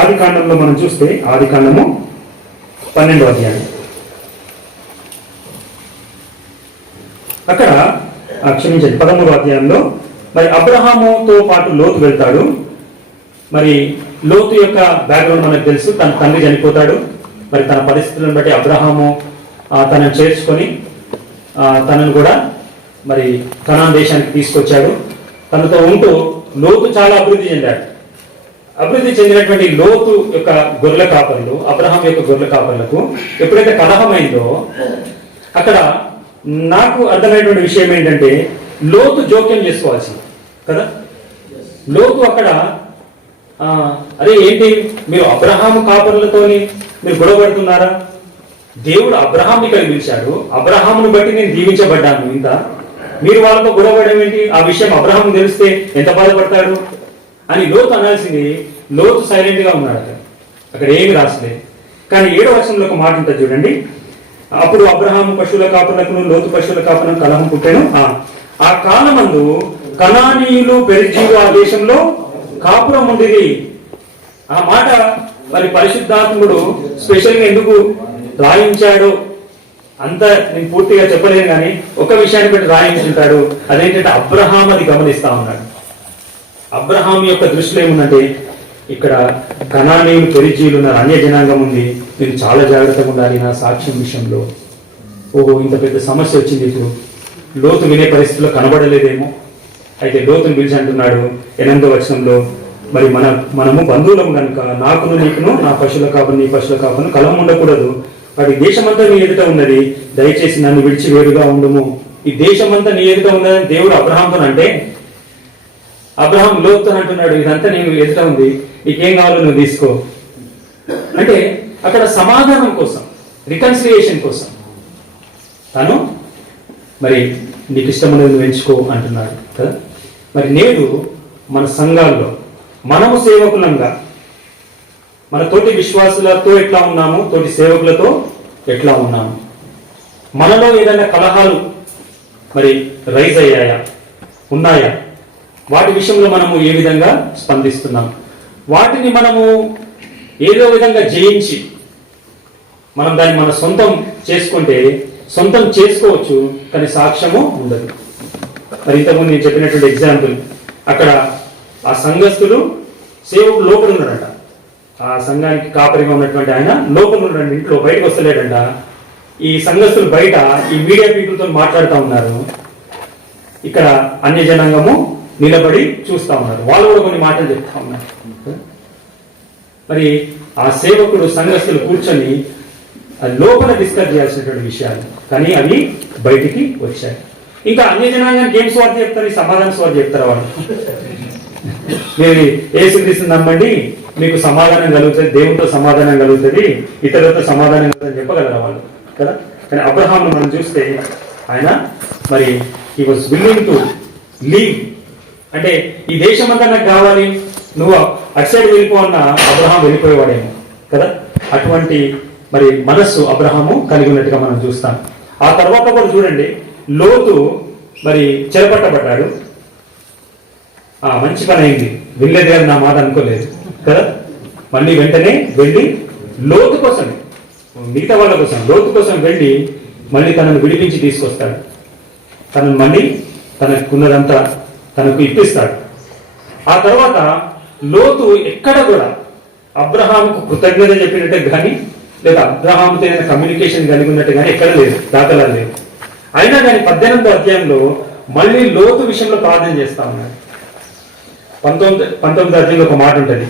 ఆది కాండంలో మనం చూస్తే, ఆది కాండము 12వ అధ్యాయం, అక్కడ క్షమించండి 13వ అధ్యాయంలో మరి అబ్రహాముతో పాటు లోతు వెళ్తాడు. మరి లోతు యొక్క బ్యాక్గ్రౌండ్ మనకు తెలుసు. తన తండ్రి చనిపోతాడు. మరి తన పరిస్థితులను బట్టి అబ్రహాము తనను చేర్చుకొని తనను కూడా మరి కనాన్ దేశానికి తీసుకొచ్చాడు. తనతో ఉంటూ లోతు చాలా అభివృద్ధి చెందాడు. అభివృద్ధి చెందినటువంటి లోతు యొక్క గొర్రెల కాపర్లు, అబ్రహాం యొక్క గొర్రెల కాపర్లకు ఎప్పుడైతే కలహమైందో, అక్కడ నాకు అర్థమైనటువంటి విషయం ఏంటంటే, లోతు జోక్యం చేసుకోవాల్సింది కదా. లోతు అక్కడ అరే ఏంటి మీరు అబ్రహాము కాపర్లతోని మీరు గొడవ పడుతున్నారా? దేవుడు అబ్రహాంని కలిగి పిలిచాడు, అబ్రహామును బట్టి నేను దీవించబడ్డాను, ఇంత మీరు వాళ్ళతో గొడవ పడడం ఏంటి? ఆ విషయం అబ్రహాం తెలిస్తే ఎంత బాధపడతాడు అని లోతు అనాల్సింది. లోతు సైలెంట్ గా ఉన్నాడు. అక్కడ ఏమి రాసలేదు. కానీ 7వ వచనంలో ఒక మాట ఉంటుంది చూడండి. అప్పుడు అబ్రహాము పశువుల కాపర్లకు లోతు పశువుల కాపర్లకు కలహం పుట్టాను. ఆ కాలమందు కనానీయులు పెరిజీలు ఆ దేశంలో కాపురం ఉండేది. ఆ మాట మరి పరిశుద్ధాత్ముడు స్పెషల్ గా ఎందుకు రాయించాడు అంత నేను పూర్తిగా చెప్పలేను, కానీ ఒక విషయాన్ని బట్టి రాయించుంటాడు. అదేంటంటే అబ్రహాం అది గమనిస్తా ఉన్నాడు. అబ్రహాం యొక్క దృష్టిలో ఏముందంటే, ఇక్కడ కనానీయులు పెరిజీలు ఉన్నారు, అన్య జనాంగం ఉంది, నేను చాలా జాగ్రత్తగా ఉండాలి నా సాక్ష్యం విషయంలో. ఓహో ఇంత పెద్ద సమస్య వచ్చింది. ఇప్పుడు లోతు వినే పరిస్థితిలో కనబడలేదేమో. అయితే లోతుని పిలిచి అంటున్నాడు 8వ వచనంలో, మరి మనము బంధువులం కనుక నాకును నీకును నా పశువుల కాపను నీ పశువుల కాపను కలహం ఉండకూడదు. వాడి దేశమంతా నీ ఎదుట ఉన్నది, దయచేసి నన్ను విడిచి వేరుగా ఉండుము. ఈ దేశమంతా నీ ఎదుట ఉన్నదని దేవుడు అబ్రహాంతో అంటే, అబ్రహాం లోతుతో అంటున్నాడు ఇదంతా నేను ఎదుట ఉంది, నీకేం కావాలో నువ్వు తీసుకో అంటే, అక్కడ సమాధానం కోసం, రికన్సిలియేషన్ కోసం తను మరి నీకు ఇష్టమైనది నువ్వు ఎంచుకో అంటున్నాడు కదా. మరి నేడు మన సంఘాల్లో మనము సేవకులంగా మన తోటి విశ్వాసులతో ఎట్లా ఉన్నాము, తోటి సేవకులతో ఎట్లా ఉన్నాము? మనలో ఏదైనా కలహాలు మరి రైజ్ అయ్యాయా, ఉన్నాయా? వాటి విషయంలో మనము ఏ విధంగా స్పందిస్తున్నాం? వాటిని మనము ఏదో విధంగా జయించి మనం దాన్ని మన సొంతం చేసుకుంటే సొంతం చేసుకోవచ్చు, కానీ సాక్ష్యము ఉండదు. మరి ఇంతకుముందు నేను చెప్పినటువంటి ఎగ్జాంపుల్, అక్కడ ఆ సంఘస్థులు సేవకుడు లోపల ఉన్నాడంట. ఆ సంఘానికి కాపరిగా ఉన్నటువంటి ఆయన లోపల ఉన్నాడు, ఇంట్లో బయటకు వస్తలేడంట. ఈ సంఘస్థులు బయట ఈ మీడియా పీపుల్తో మాట్లాడుతూ ఉన్నారు. ఇక్కడ అన్య జనాంగము నిలబడి చూస్తూ ఉన్నారు. వాళ్ళు కూడా కొన్ని మాటలు చెప్తా ఉన్నారు. మరి ఆ సేవకుడు సంఘస్థులు కూర్చొని లోపల డిస్కస్ చేయాల్సినటువంటి విషయాలు, కానీ అవి బయటికి వచ్చాయి. ఇంకా అన్య జనాంగానికి ఏం స్వార్థ చెప్తారు? ఈ సమాధాన స్వార్థ చెప్తారు వాళ్ళు. మీరు యేసుక్రీస్తుని నమ్మండి, మీకు సమాధానం కలుగుతుంది, దేవునితో సమాధానం కలుగుతుంది, ఇతరులతో సమాధానం కలుగుతుంది చెప్పగలరా వాళ్ళు కదా. కానీ అబ్రహాంను మనం చూస్తే ఆయన మరి he was willing to leave. అంటే ఈ దేశం అంతా నాకు కావాలి, నువ్వు అటు సైడ్ వెళ్ళిపో అన్న అబ్రహాం వెళ్ళిపోయేవాడేమో కదా. అటువంటి మరి మనస్సు అబ్రహాము కలిగి ఉన్నట్టుగా మనం చూస్తాం. ఆ తర్వాత కూడా చూడండి, లోతు మరి చెరపట్టబడ్డాడు. మంచి పని అయింది, వెళ్ళేది అని నా మాట అనుకోలేదు కదా. మళ్ళీ వెంటనే వెళ్ళి లోతు కోసం, మిగతా వాళ్ళ కోసం, లోతు కోసం వెళ్ళి మళ్ళీ తనను విడిపించి తీసుకొస్తాడు. తనను మళ్ళీ తనకున్నదంతా తనకు ఇప్పిస్తాడు. ఆ తర్వాత లోతు ఎక్కడ కూడా అబ్రహాముకు కృతజ్ఞత చెప్పినట్టు కానీ, లేదా అబ్రహాముతో ఏదైనా కమ్యూనికేషన్ కలిగి ఉన్నట్టు కానీ ఎక్కడ లేదు, దాఖలా లేదు. అయినా కానీ 18వ అధ్యాయంలో మళ్ళీ లోతు విషయంలో ప్రార్థన చేస్తా ఉన్నాడు. 19వ అధ్యాయంలో ఒక మాట ఉంటుంది,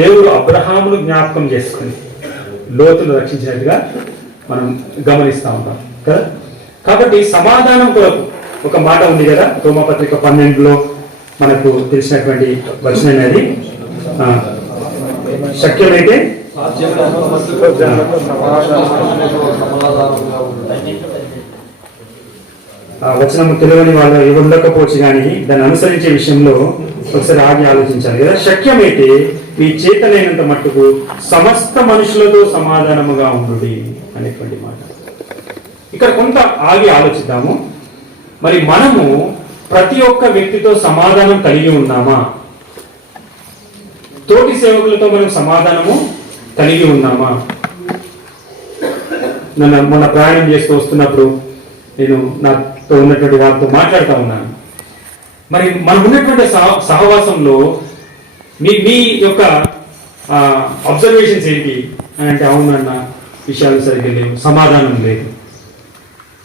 దేవుడు అబ్రహామును జ్ఞాపకం చేసుకుని లోతును రక్షించినట్టుగా మనం గమనిస్తా ఉంటాం కదా. కాబట్టి సమాధానం కొరకు ఒక మాట ఉంది కదా, రోమాపత్రిక 12లో మనకు తెలిసినటువంటి వచనం అనేది, శక్యమైతే వచనం తెలియని వాళ్ళు ఎవరు ఉండకపోవచ్చు, కానీ దాన్ని అనుసరించే విషయంలో ఒకసారి ఆగి ఆలోచించాలి కదా. శక్యమైతే మీ చేతనైనంత మట్టుకు సమస్త మనుషులతో సమాధానముగా ఉండు అనేటువంటి మాట. ఇక్కడ కొంత ఆగి ఆలోచిద్దాము. మరి మనము ప్రతి ఒక్క వ్యక్తితో సమాధానం కలిగి ఉన్నామా? తోటి సేవకులతో మనం సమాధానము కలిగి ఉన్నామా? మొన్న ప్రయాణం చేస్తూ వస్తున్నప్పుడు నేను నాతో ఉన్నటువంటి వారితో మాట్లాడుతూ ఉన్నాను. మరి మనం ఉన్నటువంటి సహవాసంలో మీ యొక్క అబ్జర్వేషన్స్ ఏంటి అని అంటే, అవునన్న విషయాలు సరిగ్గా లేవు, సమాధానం లేదు.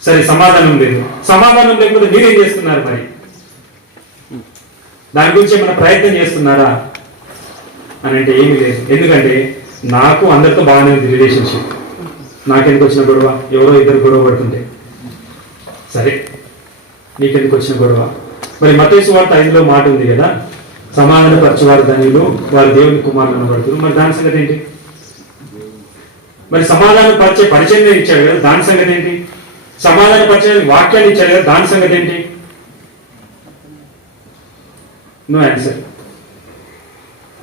సరే, సమాధానం లేదు. సమాధానం లేకపోతే మీరేం చేస్తున్నారు? మరి దాని గురించి ఏమైనా ప్రయత్నం చేస్తున్నారా అని అంటే ఏమీ లేదు. ఎందుకంటే నాకు అందరితో బాగానే ఉంది రిలేషన్షిప్. నాకెందుకు వచ్చిన గొడవ? ఎవరో ఇద్దరు గొడవ పడుతుంటే సరే, నీకెందుకు వచ్చిన గొడవ? మరి మత్తయి సువార్త 5లో మాట ఉంది కదా, సమాధాన పరచువారు ధన్యులు, వారు దేవుని కుమారులు అనబడుతున్నారు. మరి దాని సంగతి ఏంటి? మరి సమాధానం పరిచే పరిచయం ఇచ్చాడు కదా, దాని సంగతి ఏంటి? సమాధాన పరిచయానికి వాక్యాలు ఇచ్చాడు కదా, దాని సంగతి ఏంటి? No answer.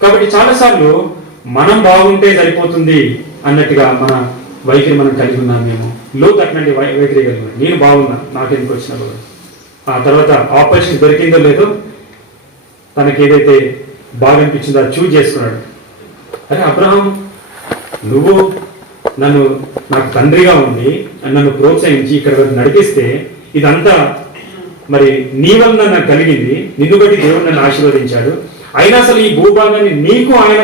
కాబట్టి చాలాసార్లు మనం బాగుంటే సరిపోతుంది అన్నట్టుగా మన వైఖరి మనం కలిగి ఉన్నాం. మేము లోతు అట్లాంటి వైఖరి కలిగి ఉన్నాం. నేను బాగున్నా, నాకెందుకు వచ్చినా కూడా. ఆ తర్వాత ఆపర్చునిటీ దొరికిందో లేదో, తనకి ఏదైతే బాగా అనిపించిందో అది చూజ్ చేసుకున్నాడు. అరే అబ్రహాం, నువ్వు నాకు తండ్రిగా ఉండి నన్ను ప్రోత్సహించి ఇక్కడ నడిపిస్తే ఇదంతా మరి నీ వల్ల నాకు కలిగింది, నిన్ను బట్టి దేవుడు నన్ను ఆశీర్వదించాడు. అయినా అసలు ఈ భూభాగాన్ని నీకు ఆయన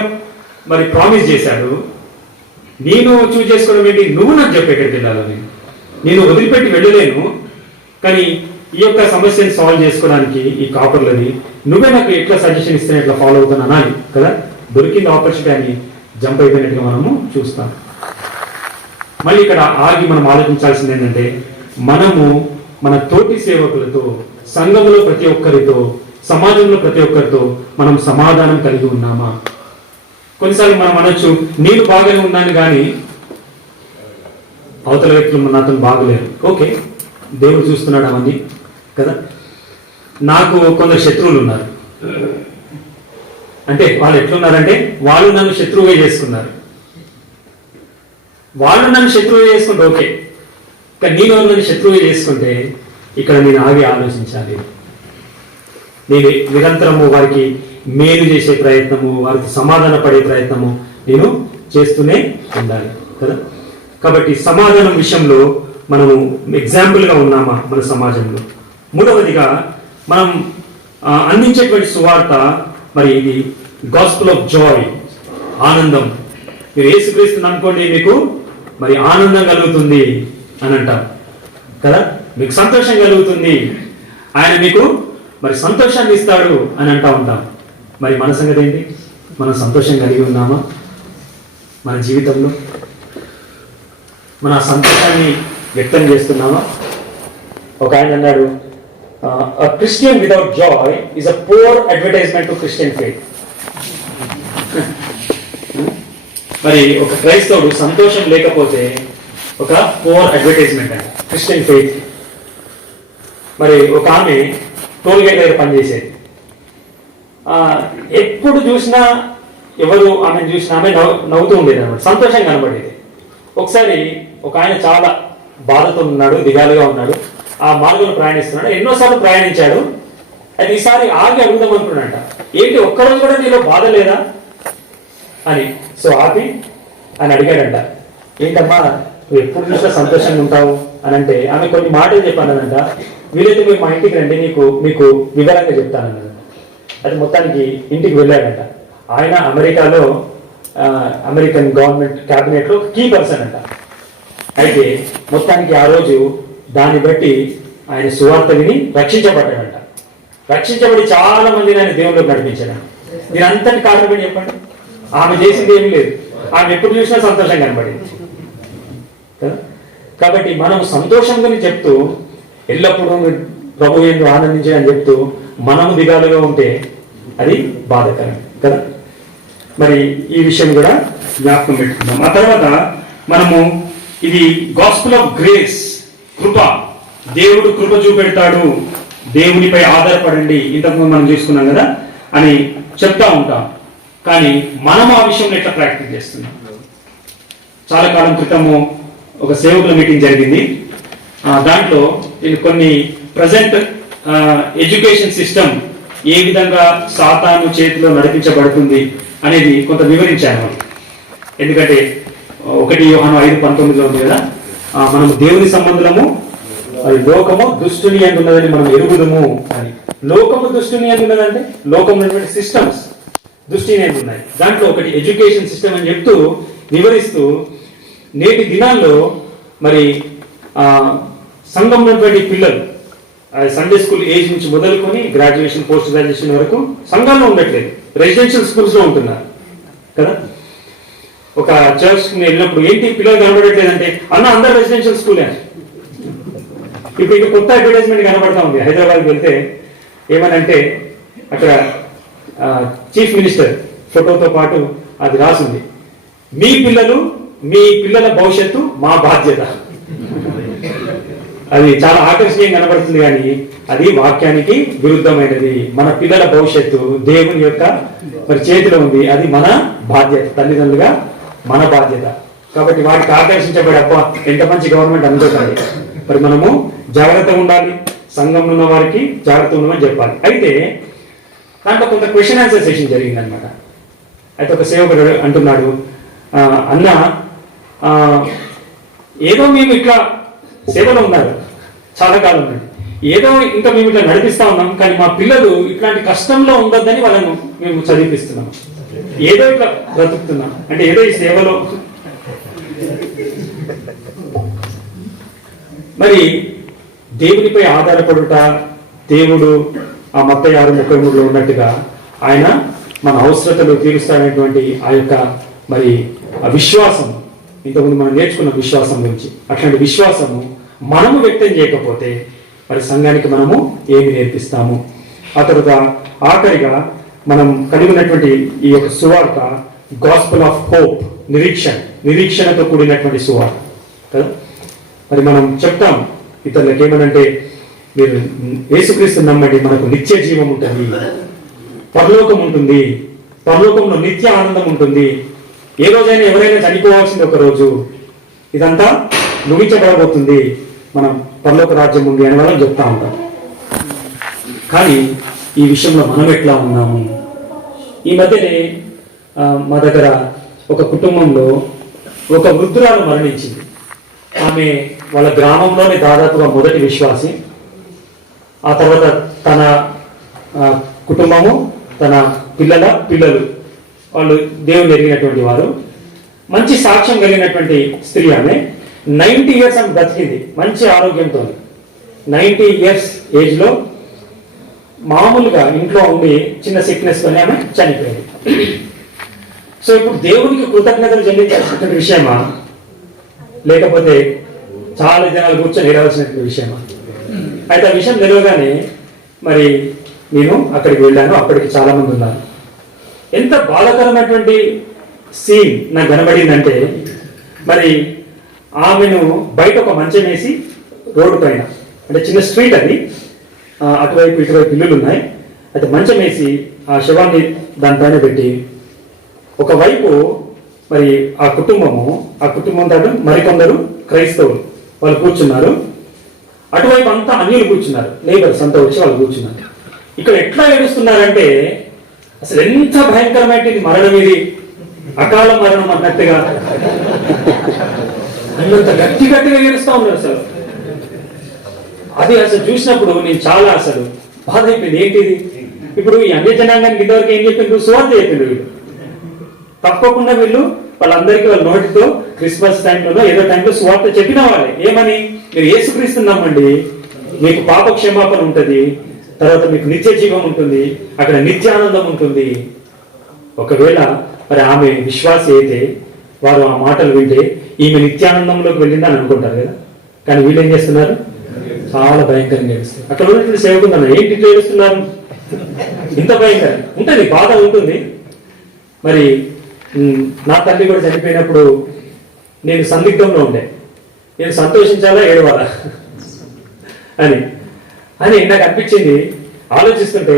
మరి ప్రామిస్ చేశాడు. నేను చూజ్ చేసుకోవడం ఏంటి? నువ్వు నాకు చెప్పు ఎక్కడికి వెళ్ళాలని. నేను వదిలిపెట్టి వెళ్ళలేను, కానీ ఈ యొక్క సమస్యను సాల్వ్ చేసుకోవడానికి ఈ కాపర్లని నువ్వే నాకు ఎట్లా సజెషన్ ఇస్తే ఎట్లా ఫాలో అవుతాను అనాలి కదా. దొరికింది ఆపర్చునిటీ అని జంప్ అయిపోయినట్టుగా మనము చూస్తాం. మళ్ళీ ఇక్కడ ఆగి మనం ఆలోచించాల్సింది ఏంటంటే, మనము మన తోటి సేవకులతో, సంఘంలో ప్రతి ఒక్కరితో, సమాజంలో ప్రతి ఒక్కరితో మనం సమాధానం కలిగి ఉన్నామా? కొన్నిసార్లు మనం అనొచ్చు, నేను బాగానే ఉన్నాను కానీ అవతల వ్యక్తులు నాతో బాగలేరు. ఓకే, దేవుడు చూస్తున్నాడు అవన్నీ కదా. నాకు కొందరు శత్రువులు ఉన్నారు. అంటే వాళ్ళు ఎట్లున్నారంటే, వాళ్ళు నన్ను శత్రువుగా చేసుకున్నారు. వాళ్ళు నన్ను శత్రువుగా చేసుకుంటే ఓకే, కానీ నేను నన్ను శత్రువుగా చేసుకుంటే ఇక్కడ నేను ఆగి ఆలోచించాలి. నేను నిరంతరము వారికి మేలు చేసే ప్రయత్నము, వారికి సమాధాన పడే ప్రయత్నము నేను చేస్తూనే ఉండాలి కదా. కాబట్టి సమాధానం విషయంలో మనము ఎగ్జాంపుల్గా ఉన్నామా మన సమాజంలో? మూడవదిగా మనం అందించేటువంటి సువార్త, మరి ఇది గాస్పెల్ ఆఫ్ జాయ్, ఆనందం. మీరు యేసుక్రీస్తుని అనుకోండి, మీకు మరి ఆనందం కలుగుతుంది అని అంటాం కదా. మీకు సంతోషం కలుగుతుంది, ఆయన మీకు మరి సంతోషాన్ని ఇస్తాడు అని అంటూ ఉంటాం. మరి మన సంగతి ఏంటి? మనం సంతోషం కలిగి ఉన్నామా మన జీవితంలో? మన సంతోషాన్ని వ్యక్తం చేస్తున్నామా? ఒక ఆయన అన్నాడు, a Christian without joy is a poor advertisement to Christian faith. మరి ఒక క్రైస్తవుడు సంతోషం లేకపోతే ఒక పోర్ అడ్వర్టైజ్మెంట్ అండి క్రిస్టియన్ ఫెయిత్. మరి ఒక ఆమె టోల్ గేట్ దగ్గర పనిచేసేది. ఎప్పుడు చూసినా ఎవరు ఆమెను చూసినా ఆమె నవ్వుతూ ఉండేది అనమాట, సంతోషంగా కనబడేది. ఒకసారి ఒక ఆయన చాలా బాధతో ఉన్నాడు, దిగాలుగా ఉన్నాడు, ఆ మార్గంలో ప్రయాణిస్తున్నాడు. ఎన్నోసార్లు ప్రయాణించాడు. అది ఈసారి ఆగి అడుగుదాం అనుకున్నాడంట, ఏంటి ఒక్కరోజు కూడా నీలో బాధ లేదా అని. సో ఆపి అని అడిగాడంట, ఏంటమ్మా నువ్వు ఎప్పుడు చూసినా సంతోషంగా ఉంటావు అని అంటే ఆమె కొన్ని మాటలు చెప్పానంట. వీలైతే మీరు మా ఇంటికి రండి, మీకు వివరంగా చెప్తానన్నదంట. అది మొత్తానికి ఇంటికి వెళ్ళాడంట. ఆయన అమెరికాలో అమెరికన్ గవర్నమెంట్ క్యాబినెట్ లో కీ పర్సన్ అంట. అయితే మొత్తానికి ఆ రోజు దాన్ని బట్టి ఆయన సువార్త విని రక్షించబడ్డాడంట. రక్షించబడి చాలా మందిని ఆయన దేవుళ్ళకి నడిపించాడు. దీని అంతటి కారణం ఏంటి చెప్పండి? ఆమె చేసింది ఏమీ లేదు, ఆమె ఎప్పుడు చూసినా సంతోషం కనబడింది కదా. కాబట్టి మనం సంతోషం గురించి చెప్తూ ఎల్లప్పుడూ ప్రభు యందు ఆనందించని చెప్తూ మనము దిగాలుగా ఉంటే అది బాధకరం కదా. మరి ఈ విషయం కూడా జ్ఞాపకం పెట్టుకుందాం. ఆ తర్వాత మనము ఇది గాస్పుల్ ఆఫ్ గ్రేస్, కృప, దేవుడు కృప చూపెడతాడు, దేవునిపై ఆధారపడండి, ఇంతకుముందు మనం చూసుకున్నాం కదా అని చెప్తా ఉంటాం. కానీ మనం ఆ విషయంలో ఎట్లా ప్రాక్టీస్ చేస్తున్నాం? చాలా కాలం క్రితము ఒక సేవకుల మీటింగ్ జరిగింది. దాంట్లో నేను కొన్ని ప్రజెంట్ ఎడ్యుకేషన్ సిస్టమ్ ఏ విధంగా సాతాను చేతిలో నడిపించబడుతుంది అనేది కొంత వివరించాను. ఎందుకంటే 1 యోహాను 5:19 ఉంది కదా, మనం దేవుని సంబంధము అది లోకము దుష్టుని అని ఉన్నదని మనం ఎరుగుదము అని. లోకము దుష్టుని అని ఉన్నదంటే లోకం ఉన్నటువంటి సిస్టమ్స్ దుష్టిని అని ఉన్నాయి. దాంట్లో ఒకటి ఎడ్యుకేషన్ సిస్టమ్ అని చెప్తూ వివరిస్తూ నేటి దినాల్లో మరి సంఘం ఉన్నటువంటి పిల్లలు సండే స్కూల్ ఏజ్ నుంచి మొదలుకొని గ్రాడ్యుయేషన్, పోస్ట్ గ్రాడ్యుయేషన్ వరకు సంఘంలో ఉండట్లేదు, రెసిడెన్షియల్ స్కూల్స్ లో ఉంటున్నారు కదా. ఒక చర్చ్ వెళ్ళినప్పుడు ఏంటి పిల్లలు కనబడట్లేదంటే, అన్న అందరు రెసిడెన్షియల్ స్కూలే. ఇప్పుడు ఇక కొత్త అడ్వర్టైజ్మెంట్ కనబడతా ఉంది. హైదరాబాద్కి వెళ్తే ఏమనంటే అక్కడ చీఫ్ మినిస్టర్ ఫోటోతో పాటు అది రాసింది, మీ పిల్లల భవిష్యత్తు మా బాధ్యత. అది చాలా ఆకర్షణీయంగా కనబడుతుంది, కానీ అది వాక్యానికి విరుద్ధమైనది. మన పిల్లల భవిష్యత్తు దేవుని యొక్క మరి చేతిలో ఉంది, అది మన బాధ్యత, తల్లిదండ్రులుగా మన బాధ్యత. కాబట్టి వాటికి ఆకర్షించబడి అప్ప ఎంత మంచి గవర్నమెంట్ అందుకోవాలి, మరి మనము జాగ్రత్తగా ఉండాలి, సంఘంలో ఉన్న వారికి జాగ్రత్త ఉండమని చెప్పాలి. అయితే దాంట్లో కొంత క్వశ్చన్ ఆన్సర్ సెషన్ జరిగిందనమాట. అయితే ఒక సేవకుడు అంటున్నాడు, అన్న ఏదో మేము ఇట్లా సేవలో ఉన్నారు చాలా కాలం నుండి, ఏదో ఇంకా మేము ఇట్లా నడిపిస్తా ఉన్నాం, కానీ మా పిల్లలు ఇట్లాంటి కష్టంలో ఉండొద్దని వాళ్ళను మేము చదివిపిస్తున్నాం, ఏదో ఇట్లా బ్రతుకుతున్నాం అంటే ఏదో ఈ సేవలో. మరి దేవునిపై ఆధారపడుట, దేవుడు ఆ మత్తయి 6:33లో ఉన్నట్టుగా ఆయన మన అవసరతలు తీరుస్తాడనేటువంటి ఆ యొక్క మరి ఆ విశ్వాసం, ఇంతకుముందు మనం నేర్చుకున్న విశ్వాసం గురించి, అట్లాంటి విశ్వాసము మనము వ్యక్తం చేయకపోతే మరి సంఘానికి మనము ఏమి నేర్పిస్తాము? ఆ తర్వాత ఆఖరిగా మనం కలిగినటువంటి ఈ యొక్క సువార్త గాస్పుల్ ఆఫ్ హోప్, నిరీక్షణతో కూడినటువంటి సువార్త కదా. మరి మనం చెప్తాం ఇతరులకు ఏమనంటే, మీరు యేసుక్రీస్తు నమ్మండి, మనకు నిత్య జీవం ఉంటుంది, పరలోకం ఉంటుంది, పరలోకంలో నిత్య ఆనందం ఉంటుంది, ఏ రోజైనా ఎవరైనా చనిపోవాల్సింది ఒక రోజు, ఇదంతా ముగించబడబోతుంది, మనం పరలోక రాజ్యం ఉంది అని వాళ్ళని చెప్తా ఉంటాం. కానీ ఈ విషయంలో మనం ఎట్లా ఉన్నాము? ఈ మధ్యనే మా దగ్గర ఒక కుటుంబంలో ఒక వృద్ధురాలు మరణించింది. ఆమె వాళ్ళ గ్రామంలోనే దాదాపుగా మొదటి విశ్వాసి. ఆ తర్వాత తన కుటుంబము, తన పిల్లలు వాళ్ళు దేవుని ఎరిగినటువంటి వారు, మంచి సాక్ష్యం కలిగినటువంటి స్త్రీ. ఆమె 90 years ఆమె బ్రతికింది మంచి ఆరోగ్యంతో. 90 years ఏజ్లో మామూలుగా ఇంట్లో ఉండి చిన్న సిక్నెస్తోనే ఆమె చనిపోయింది. సో ఇప్పుడు దేవునికి కృతజ్ఞతలు చెల్లించాల్సినటువంటి విషయమా, లేకపోతే చాలా జనాలు కూర్చొని ఏడవలసినటువంటి విషయమా? అయితే ఆ విషయం తెలియగానే మరి నేను అక్కడికి వెళ్ళాను. అక్కడికి చాలా మంది ఉన్నారు. ఎంత బాధాకరమైనటువంటి సీన్ నాకు కనబడిందంటే, మరి ఆమెను బయట ఒక మంచం వేసి రోడ్డు పైన, అంటే చిన్న స్ట్రీట్ అది, అటువైపు ఇటువైపు ఇల్లులు ఉన్నాయి. అయితే మంచం వేసి ఆ శవాన్ని దానిపైన పెట్టి, ఒకవైపు మరి ఆ కుటుంబం తాను మరికొందరు క్రైస్తవులు వాళ్ళు కూర్చున్నారు. అటువైపు అంతా అన్యులు కూర్చున్నారు, నేబర్స్ అంతా వచ్చి వాళ్ళు కూర్చున్నారు. ఇక్కడ ఎట్లా ఏడుస్తున్నారంటే అసలు ఎంత భయంకరమైన మరణం ఇది, అకాల మరణం అన్నట్టుగా అన్నంత గట్టి గట్టిగా ఏడుస్తూ ఉన్నారు. అసలు అది అసలు చూసినప్పుడు నేను చాలా అసలు బాధ అయిపోయింది. ఏంటిది, ఇప్పుడు ఈ అన్య జనాంగానికి ఇంతవరకు ఏం చెప్పిండ్రు, సువార్త చెప్పిండ్రు వీళ్ళు. తప్పకుండా వీళ్ళు వాళ్ళందరికీ వాళ్ళ నోటితో క్రిస్మస్ టైంలో ఏదో టైంలో సువార్త చెప్పిన వాళ్ళే. ఏమని, మీరు యేసుక్రీస్తున్నామండి, మీకు పాప క్షమాపణ ఉంటుంది, తర్వాత మీకు నిత్య జీవం ఉంటుంది, అక్కడ నిత్యానందం ఉంటుంది. ఒకవేళ మరి ఆమె విశ్వాసి అయితే వారు ఆ మాటలు వింటే ఈమె నిత్యానందంలోకి వెళ్ళిందని అనుకుంటారు కదా. కానీ వీళ్ళు ఏం చేస్తున్నారు, చాలా భయంకరంగా ఏడుస్తారు. అక్కడ ఉన్నటువంటి సేవకున్నారు, ఏంటి ఏడుస్తున్నారు, ఇంత భయంకరం ఉంటుంది, బాధ ఉంటుంది. మరి నా తల్లి కూడా చనిపోయినప్పుడు నేను సందిగ్ధంలో ఉండే, నేను సంతోషించాలా ఏడవాలా అని అని నాకు అనిపించింది. ఆలోచిస్తుంటే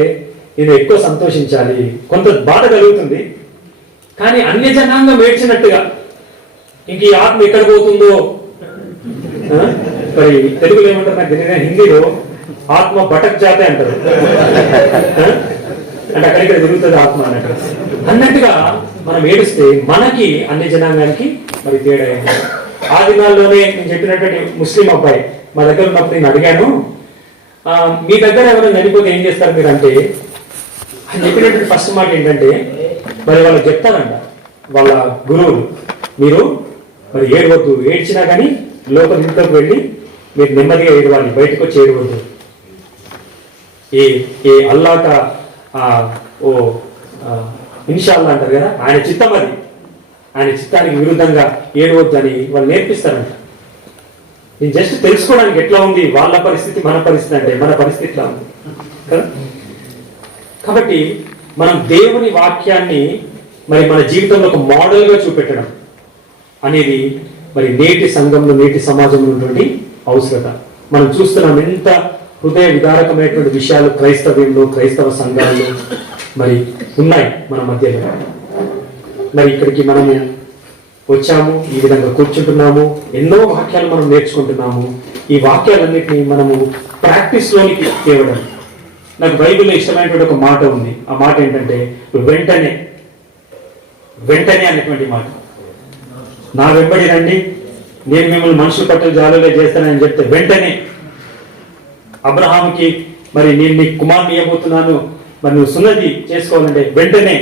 నేను ఎక్కువ సంతోషించాలి, కొంత బాధ కలుగుతుంది. కానీ అన్య జనాంగం ఏడ్చినట్టుగా ఇంక ఈ ఆత్మ ఎక్కడ పోతుందో, మరి తెలుగులో ఏమంటారు నాకు తెలియదు, హిందీలో ఆత్మ భటక్ జాతే అంటారు, అంటే అక్కడిక్కడ తిరుగుతుంది ఆత్మ అన్నట్టుగా మనం ఏడిస్తే మనకి అన్య జనాంగానికి మరి తేడా అయింది. ఆ దినాల్లోనే నేను చెప్పినటువంటి ముస్లిం అబ్బాయి మా దగ్గర ఉన్నప్పుడు నేను అడిగాను, మీ దగ్గర ఎవరైనా చనిపోతే ఏం చేస్తారు మీరు అంటే, ఆయన చెప్పినటువంటి ఫస్ట్ మాట ఏంటంటే, మరి వాళ్ళకి చెప్తారంట వాళ్ళ గురువులు, మీరు మరి ఏడవద్దు, ఏడ్చినా కానీ లోపల ఇంట్లోకి వెళ్ళి మీరు నెమ్మదిగా ఏడవాలి, బయటకు వచ్చి ఏడవద్దు. ఏ అల్లాక ఓ ఇన్షాల్లా అంటారు కదా, ఆయన చిత్తం అది, ఆయన చిత్తానికి విరుద్ధంగా ఏడవద్దు అని వాళ్ళు నేర్పిస్తారంట. నేను జస్ట్ తెలుసుకోవడానికి ఎట్లా ఉంది వాళ్ళ పరిస్థితి, మన పరిస్థితి, అంటే మన పరిస్థితి ఎట్లా ఉంది కదా. కాబట్టి మనం దేవుని వాక్యాన్ని మరి మన జీవితంలో ఒక మోడల్గా చూపెట్టడం అనేది మరి నేటి సంఘంలో, నేటి సమాజంలో ఉన్నటువంటి అవసరత. మనం చూస్తున్నాం ఎంత హృదయ విదారకమైనటువంటి విషయాలు క్రైస్తవ్యంలో, క్రైస్తవ సంఘాల్లో మరి ఉన్నాయి మన మధ్యలో. మరి ఇక్కడికి మనము వచ్చాము, ఈ విధంగా కూర్చుంటున్నాము, ఎన్నో వాక్యాలు మనం నేర్చుకుంటున్నాము. ఈ వాక్యాలన్నింటినీ మనము ప్రాక్టీస్లోనికి తేవడం. నాకు బైబిల్లో ఇష్టమైనటువంటి ఒక మాట ఉంది. ఆ మాట ఏంటంటే వెంటనే, వెంటనే అనేటువంటి మాట. నా వెంబడి రండి, నేను మిమ్మల్ని మనుషుల పట్ల జాలులే చేస్తానని చెప్తే వెంటనే. అబ్రహాముకి మరి నేను నీ కుమారుని ఇవ్వబోతున్నాను, మరి నువ్వు సున్నతి చేసుకోవాలంటే వెంటనే.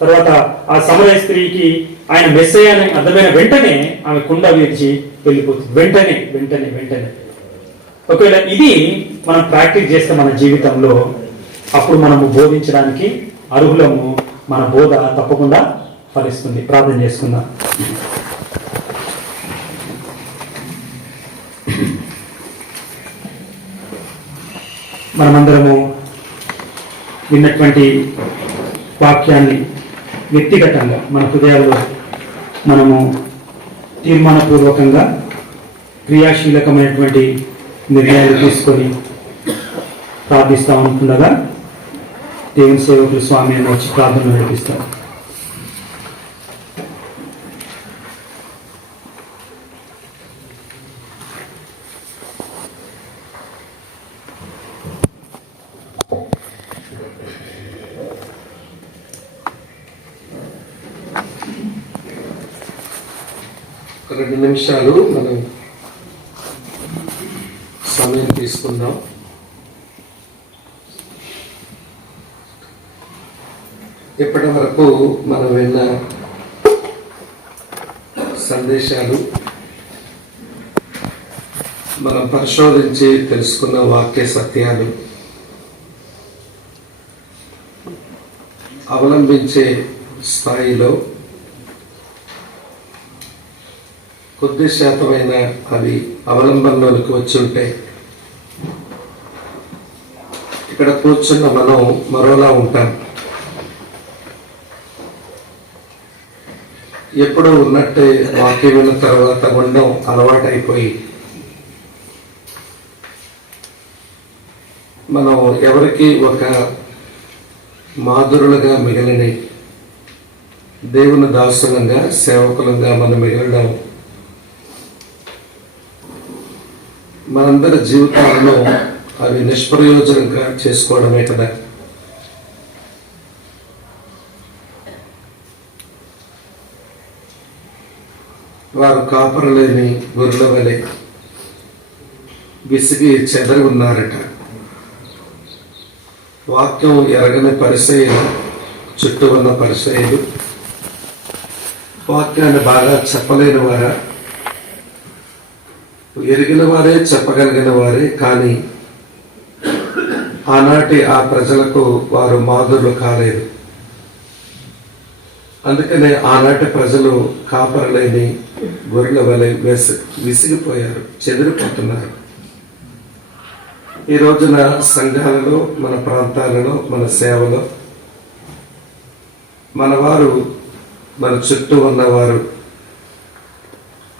తర్వాత ఆ సమరయ స్త్రీకి ఆయన మెస్సయ్య అని అర్థమైన వెంటనే ఆమె కుండ విడిచి వెళ్ళిపోతుంది. వెంటనే వెంటనే వెంటనే. ఒకవేళ ఇది మనం ప్రాక్టీస్ చేస్తే మన జీవితంలో, అప్పుడు మనము బోధించడానికి అర్హులము, మన బోధ తప్పకుండా ఫలిస్తుంది. ప్రార్థన చేసుకుందాం. మనమందరము విన్నటువంటి వాక్యాన్ని వ్యక్తిగతంగా మన హృదయాల్లో మనము తీర్మానపూర్వకంగా క్రియాశీలకమైనటువంటి నిర్ణయాలు తీసుకొని ప్రార్థిస్తూ ఉంటుండగా దేవుని సేవకులు స్వామి అని వచ్చి ప్రార్థన నడిపిస్తారు. ఒక 2 నిమిషాలు మనం సమయం తీసుకుందాం. ఇప్పటి వరకు మనం విన్న సందేశాలు, మనం పరిశోధించి తెలుసుకున్న వాక్య సత్యాలు, అవలంబించే స్థాయిలో కొద్ది శాతమైన అవి అవలంబనలోకి వచ్చి ఉంటాయి. ఇక్కడ కూర్చున్న మనం మరోలా ఉంటాం. ఎప్పుడూ ఉన్నట్టే వాక్యం విన్న తర్వాత ఉండడం అలవాటైపోయి మనం ఎవరికి ఒక మాధురులుగా మిగిలిన దేవుని దాసులంగా, సేవకులంగా మనం మిగలడం మనందరి జీవితాలను అవి నిష్ప్రయోజనంగా చేసుకోవడమే కదా. వారు కాపరలేని గొర్రెల వలె విసిగి చెదరి ఉన్నారట. వాక్యం ఎరగని పరిసయ్యులు చుట్టూ ఉన్న పరిసయ్యులు వాక్యాన్ని బాగా చెప్పలేని వారా, ఎరిగిన వారే చెప్పగలిగిన వారే, కానీ ఆనాటి ఆ ప్రజలకు వారు మాధురులు కాలేదు. అందుకనే ఆనాటి ప్రజలు కాపరలేని గొర్రెల వలె విసిగిపోయారు, చెదిరిపోతున్నారు. ఈ రోజున సంఘాలలో, మన ప్రాంతాలలో, మన సేవలో మన వారు, మన చుట్టూ ఉన్నవారు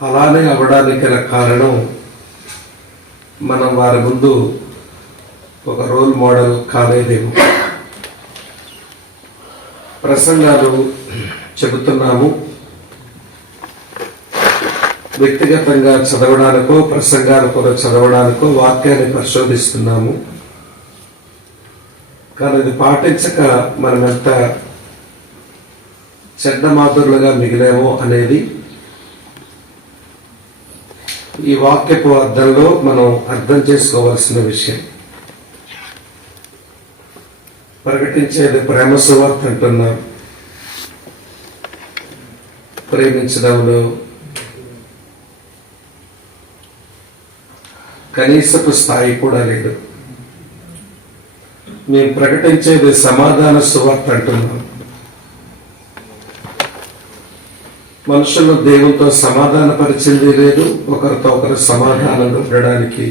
అలానే అవ్వడానికి గల కారణం మనం వారి ముందు ఒక రోల్ మోడల్ కాలేదేమో. ప్రసంగాలు చెబుతున్నాము, వ్యక్తిగతంగా చదవడానికో ప్రసంగాలు కూడా చదవడానికో వాక్యాన్ని పరిశోధిస్తున్నాము. కానీ అది పాటించక మనం ఎంత చెడ్డ మాధురులుగా మిగిలేమో అనేది ఈ వాక్యపు అర్థంలో మనం అర్థం చేసుకోవాల్సిన విషయం. ప్రకటించేది ప్రేమ సువార్త అంటున్నాం. ప్రేమించడంలో కనీసపు స్థాయి కూడా లేదు. మేము ప్రకటించేది సమాధాన సువార్త అంటున్నాం. మనుషులను దేవునితో సమాధాన పరిచింది లేదు, ఒకరితో ఒకరు సమాధానంలో ఉండడానికి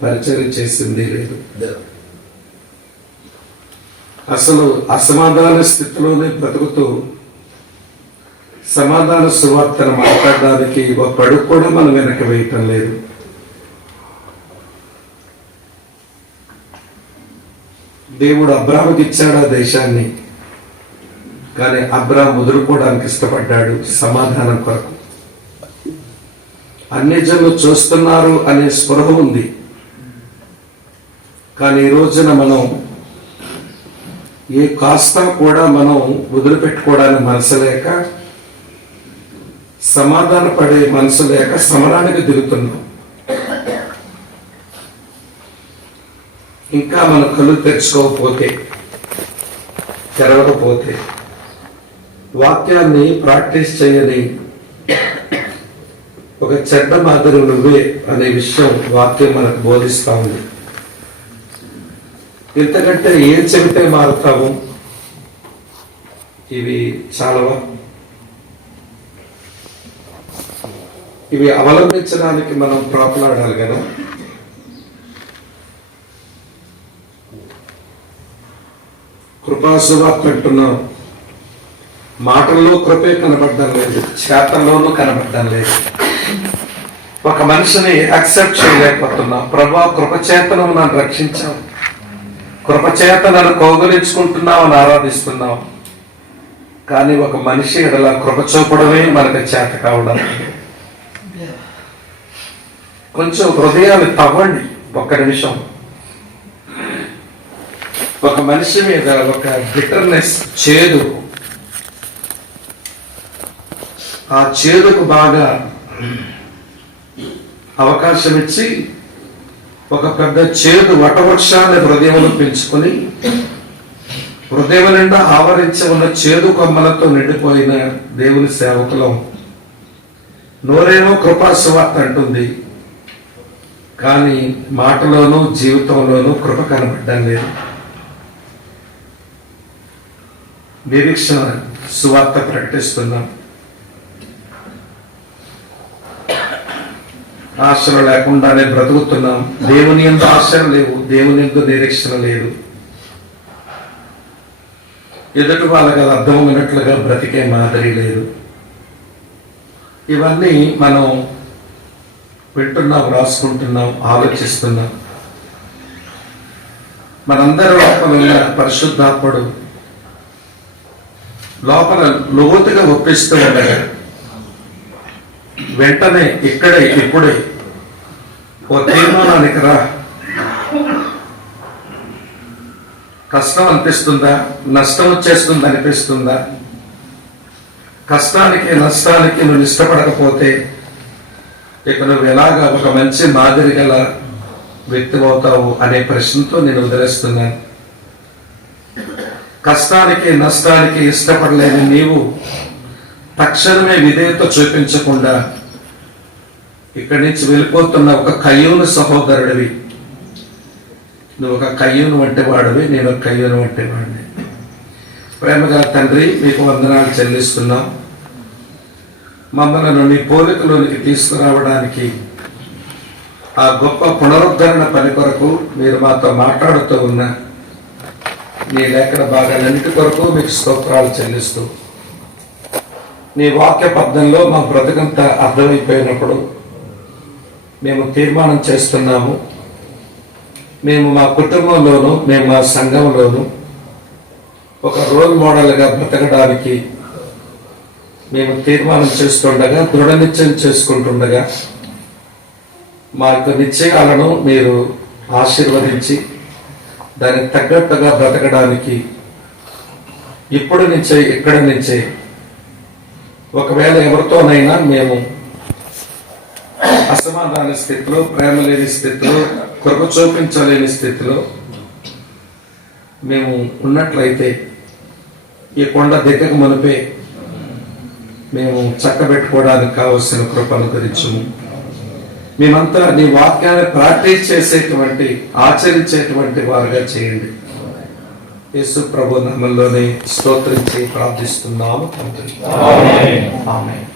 పరిచయం చేసింది లేదు. అసలు అసమాధాన స్థితిలోనే బ్రతుకుతూ సమాధాన సువార్తను మాట్లాడడానికి ఒక అడుగు కూడా మనం వెనక వేయటం లేదు. దేవుడు అబ్రాహాముకి ఇచ్చాడు ఆ దేశాన్ని, కానీ అబ్రాహాం వదులుకోవడానికి ఇష్టపడ్డాడు సమాధానం కొరకు. అన్ని జనులు చూస్తున్నారు అనే స్పృహ ఉంది, కానీ ఈ రోజున మనం ఏ కాస్త కూడా మనం వదిలిపెట్టుకోవడానికి మనసు లేక, సమాధాన పడే మనసు లేక సమరానికి దిగుతున్నాం. ఇంకా మన కళ్ళు తెరుచుకోకపోతే, తెరవకపోతే, వాక్యాన్ని ప్రాక్టీస్ చేయని ఒక చెడ్డ మాదిరి నువ్వే అనే విషయం వాక్యం మనకు బోధిస్తా ఉంది. ఇంతకంటే ఏం చెబితే మారుతాము? ఇవి చాలవా? ఇవి అవలంబించడానికి మనం ప్రాకులాడాలి కదా. కృపాసువార్త అంటున్నాం. మాటల్లో కృపే కనబడడం లేదు, చేతల్లోనూ కనబడడం లేదు. ఒక మనిషిని యాక్సెప్ట్ చేయలేకపోతున్నాం. ప్రభా, కృపచేతను నన్ను రక్షించావు, కృపచేత నన్ను కౌగలించుకుంటున్నావు అని ఆరాధిస్తున్నావు. కానీ ఒక మనిషి ఎడలా కృప చూపడమే మనకు చేత కావడం. కొంచెం హృదయాలు తవ్వండి ఒక్క నిమిషం. ఒక మనిషి మీద ఒక బిటర్నెస్, చేదు, ఆ చేదుకు బాగా అవకాశం ఇచ్చి ఒక పెద్ద చేదు వటవృక్షాన్ని హృదయంలో పెంచుకొని హృదయం నిండా ఆవరించి ఉన్న చేదు కొమ్మలతో నిండిపోయిన దేవుని సేవకులం. నోరేమో కృపా సువార్త అంటుంది, కానీ మాటలోనూ జీవితంలోనూ కృప కనబడ్డం లేదు. నిరీక్షణ సువార్త ప్రకటిస్తున్నాం. ఆశలు లేకుండానే బ్రతుకుతున్నాం. దేవుని యందు ఆశలు లేవు, దేవుని యందు నిరీక్షణ లేదు. ఎదుటి వాళ్ళకి అది అర్థమైనట్లుగా బ్రతికే మాదిరి లేదు. ఇవన్నీ మనం వింటున్నాం, రాసుకుంటున్నాం, ఆలోచిస్తున్నాం. మనందరి లోపల ఉన్న పరిశుద్ధాత్ముడు లోపల లోతుగా ఒప్పిస్తూ ఉండగా వెంటనే ఇక్కడే ఇప్పుడే ఓ తీర్మానానికి రా. కష్టం అనిపిస్తుందా? నష్టం వచ్చేస్తుంది అనిపిస్తుందా? కష్టానికి నష్టానికి నువ్వు ఇష్టపడకపోతే ఇక నువ్వు ఎలాగా ఒక మంచి మాదిరి గల వ్యక్తి అవుతావు అనే ప్రశ్నతో నేను వదిలేస్తున్నాను. కష్టానికి నష్టానికి ఇష్టపడలేని నీవు తక్షణమే విధేయత చూపించకుండా ఇక్కడి నుంచి వెళ్ళిపోతున్న ఒక కయ్యూను సహోదరుడివి. నువ్వు ఒక కయ్యూను వంటి వాడివి, నేను ఒక కయ్యూను వంటి వాడిని. ప్రేమగా తండ్రి, మీకు వందనాలు చెల్లిస్తున్నాం. మమ్మల్ని నీ పోలికలోనికి తీసుకురావడానికి ఆ గొప్ప పునరుద్ధరణ పని కొరకు మీరు మాతో మాట్లాడుతూ ఉన్న నీ లేఖన భాగాలన్నిటి కొరకు మీకు స్తోత్రాలు చెల్లిస్తూ, నీ వాక్య పద్యంలో మా బ్రతుకంతా అర్థమైపోయినప్పుడు మేము తీర్మానం చేస్తున్నాము, మేము మా కుటుంబంలోనూ మేము మా సంఘంలోనూ ఒక రోల్ మోడల్గా బ్రతకడానికి మేము తీర్మానం చేస్తుండగా, దృఢ నిశ్చయం చేసుకుంటుండగా మా యొక్క నిశ్చయాలను మీరు ఆశీర్వదించి దానికి తగ్గట్టుగా బ్రతకడానికి ఇప్పటి నుంచే ఇక్కడి నుంచే ఒకవేళ ఎవరితోనైనా మేము అసమాధాన స్థితిలో, ప్రేమ లేని స్థితిలో, కృప చూపించలేని స్థితిలో మేము ఉన్నట్లయితే ఈ కొండ దిక్కకు మునిపే మేము చక్కబెట్టుకోవడానికి కావలసిన కృపను గురించము. మేమంతా నీ వాక్యాన్ని ప్రాక్టీస్ చేసేటువంటి, ఆచరించేటువంటి వారుగా చేయండి. యేసు ప్రభు నామములోనే స్తోత్రించి ప్రార్థిస్తున్నాము తండ్రి. ఆమేన్.